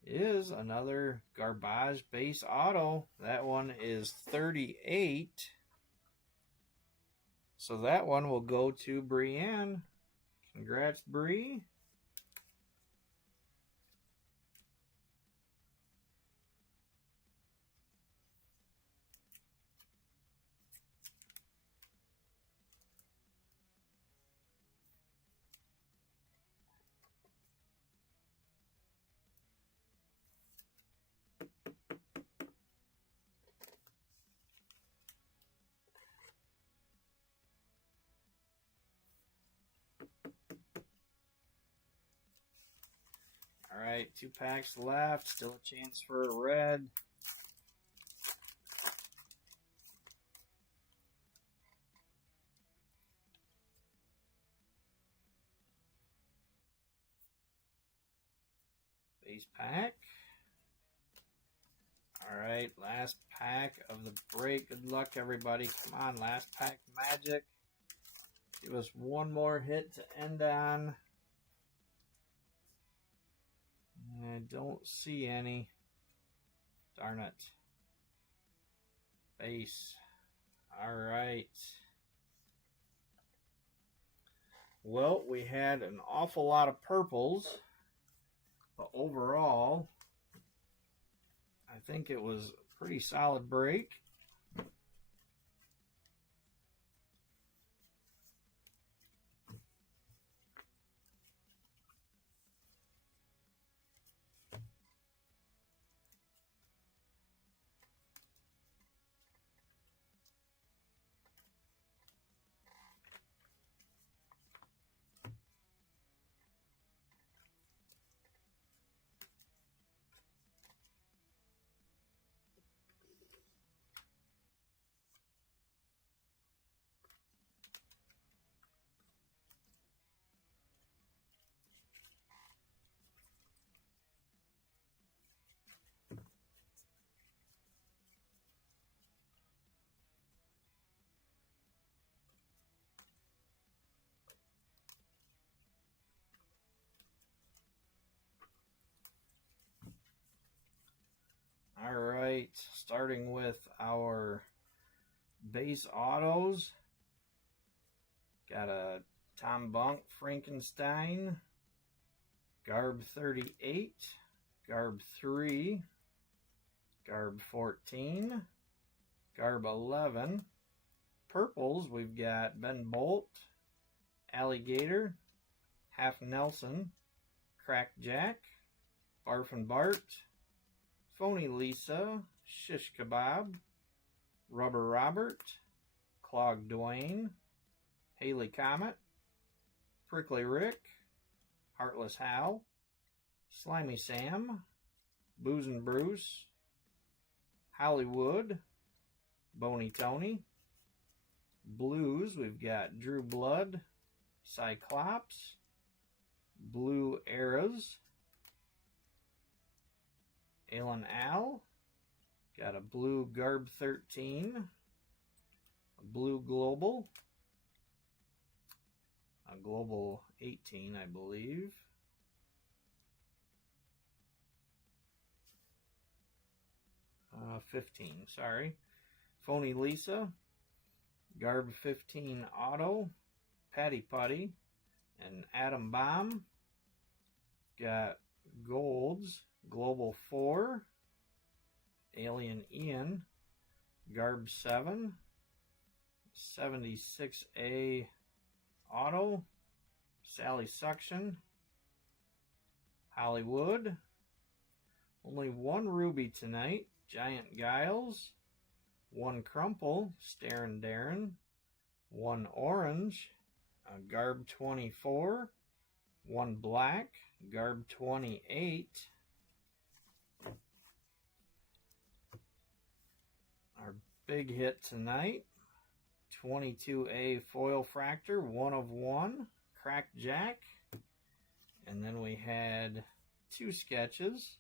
is another Garbage base auto. That one is 38. So that one will go to Brienne. Congrats, Bree. All right, 2 packs left. Still a chance for a red. Base pack. All right, last pack of the break. Good luck, everybody. Come on, last pack magic. Give us one more hit to end on. I don't see any. Darn it. Base. All right. Well, we had an awful lot of purples, but overall, I think it was a pretty solid break. right, starting with our base autos. Got a Tom Bunk Frankenstein, Garb 38, Garb 3, Garb 14, Garb 11. Purples, we've got Ben Bolt, Alligator, Half Nelson, Crack Jack, Barf and Bart, Phony Lisa, Shish Kebab, Rubber Robert, Clog Dwayne, Haley Comet, Prickly Rick, Heartless Hal, Slimy Sam, Boozin' Bruce, Hollywood, Boney Tony. Blues, we've got Drew Blood, Cyclops, Blue Eras, Alan Al, got a blue Garb 13, a blue Global, a Global 18, I believe. Uh, 15, sorry. Phony Lisa, Garb 15 Auto, Patty Putty, and Atom Bomb. Got Golds, Global 4, Alien Ian, Garb 7, 76A Auto, Sally Suction, Hollywood. Only one Ruby tonight, Giant Giles. One Crumple, Starin' Darren. One Orange, Garb 24. One Black, Garb 28. Our big hit tonight, 22A Foil Fractor, 1 of 1, Crack Jack. And then we had 2 sketches.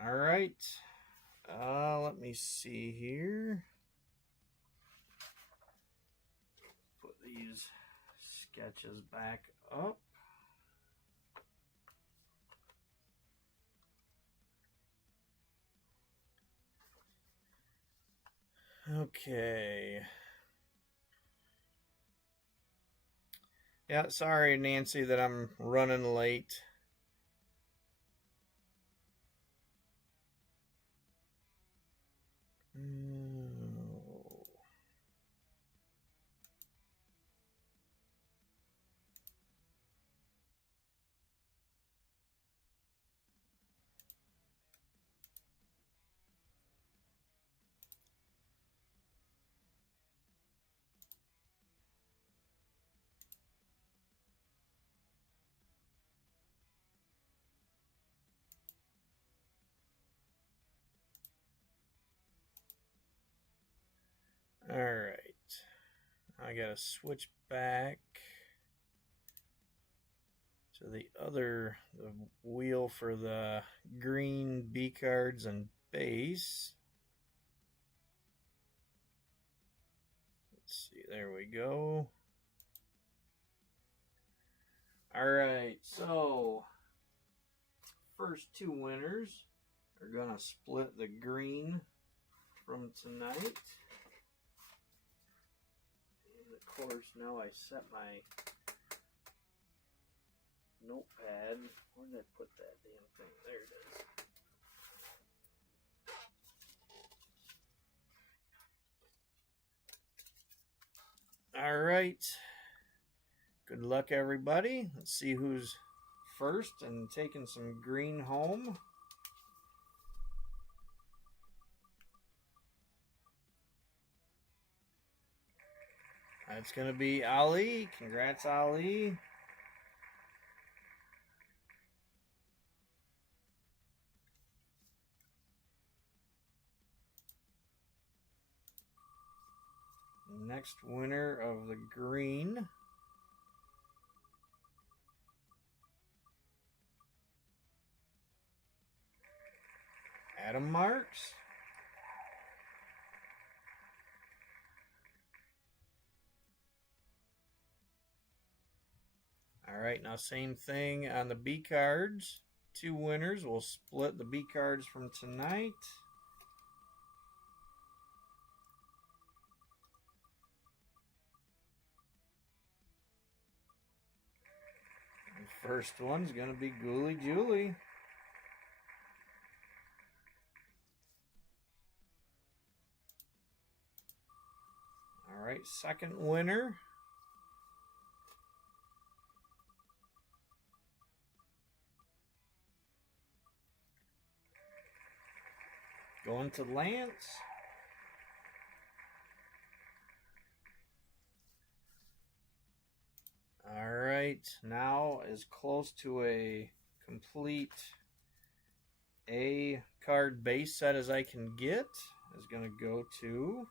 All right. Let me see here. Put these sketches back up. Okay. Yeah, sorry, Nancy, that I'm running late. All right. I gotta switch back to the wheel for the green B cards and base. Let's see, there we go. All right, so first 2 winners are gonna split the green from tonight. Of course, now I set my notepad. Where did I put that damn thing? There it is. All right. Good luck, everybody. Let's see who's first and taking some green home. That's going to be Ali. Congrats, Ali. Next winner of the green. Adam Marks. All right, now same thing on the B cards. 2 winners. We'll split the B cards from tonight. The first one's going to be Ghoulie Julie. All right, second winner. Going to Lance. All right, now as close to a complete A card base set as I can get is going to go to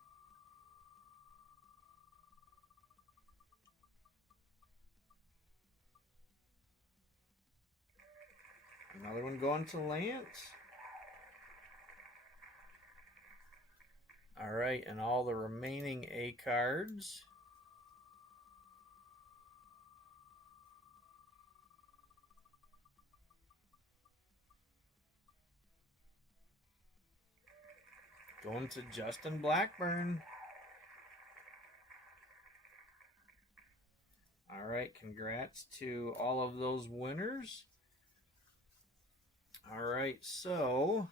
another one going to Lance. All right, and all the remaining A cards. Going to Justin Blackburn. All right, congrats to all of those winners. All right, so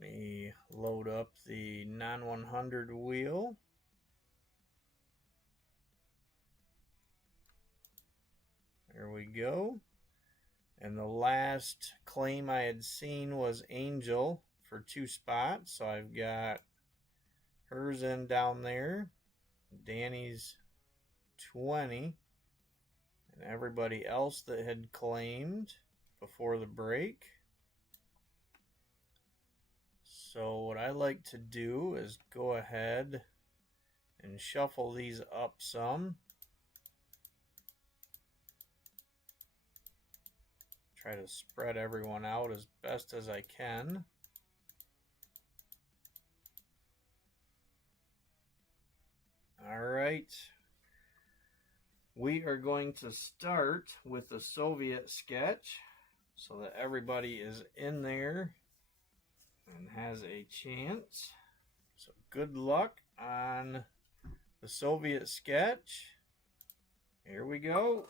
let me load up the non-100 wheel. There we go. And the last claim I had seen was Angel for 2 spots. So I've got hers in down there. Danny's 20. And everybody else that had claimed before the break. So what I like to do is go ahead and shuffle these up some. Try to spread everyone out as best as I can. All right. We are going to start with the Soviet sketch so that everybody is in there and has a chance. So good luck on the Soviet sketch. Here we go.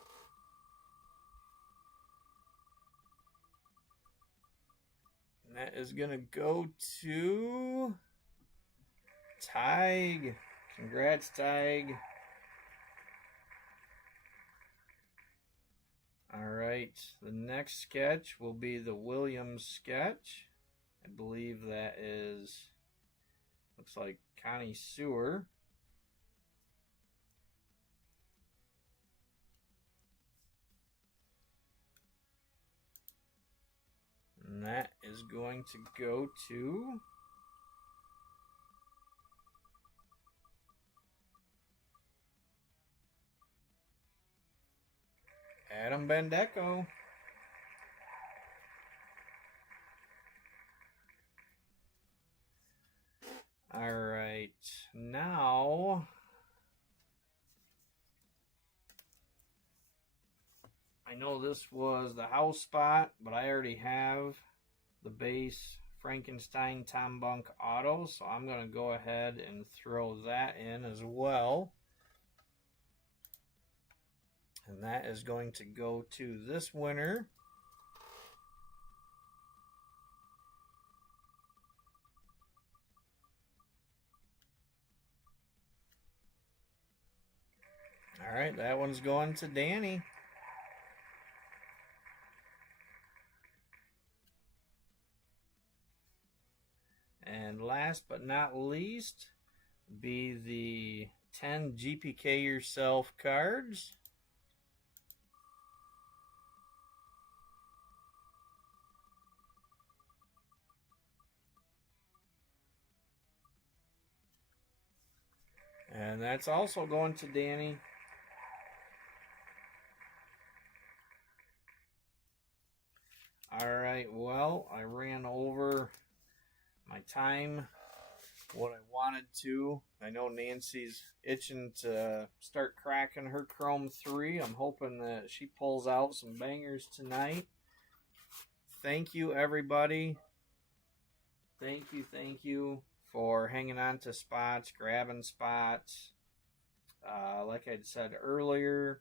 And that is going to go to Tig. Congrats, Tig. All right, the next sketch will be the Williams sketch. I believe that is, looks like Connie Sewer. And that is going to go to Adam Bendeco. All right, now I know this was the house spot, but I already have the base Frankenstein Tom Bunk Auto, so I'm going to go ahead and throw that in as well. And that is going to go to this winner. All right, that one's going to Danny. And last but not least, be the 10 GPK Yourself cards. And that's also going to Danny. All right, well, I ran over my time what I wanted to. I know Nancy's itching to start cracking her Chrome 3. I'm hoping that she pulls out some bangers tonight. Thank you, everybody. Thank you for hanging on to spots, grabbing spots. Like I said earlier,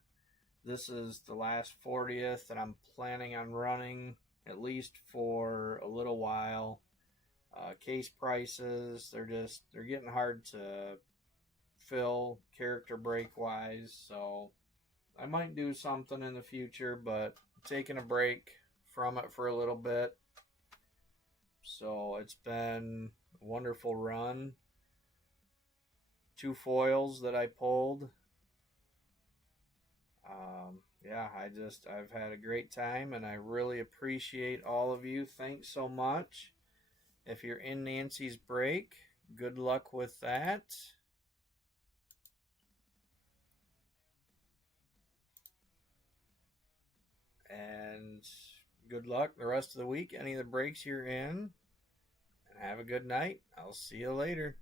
this is the last 40th that I'm planning on running, at least for a little while. Case prices, they're getting hard to fill character break wise, so I might do something in the future, but I'm taking a break from it for a little bit. So it's been a wonderful run. 2 foils that I pulled. Yeah, I've had a great time, and I really appreciate all of you. Thanks so much. If you're in Nancy's break, good luck with that. And good luck the rest of the week, any of the breaks you're in. And have a good night. I'll see you later.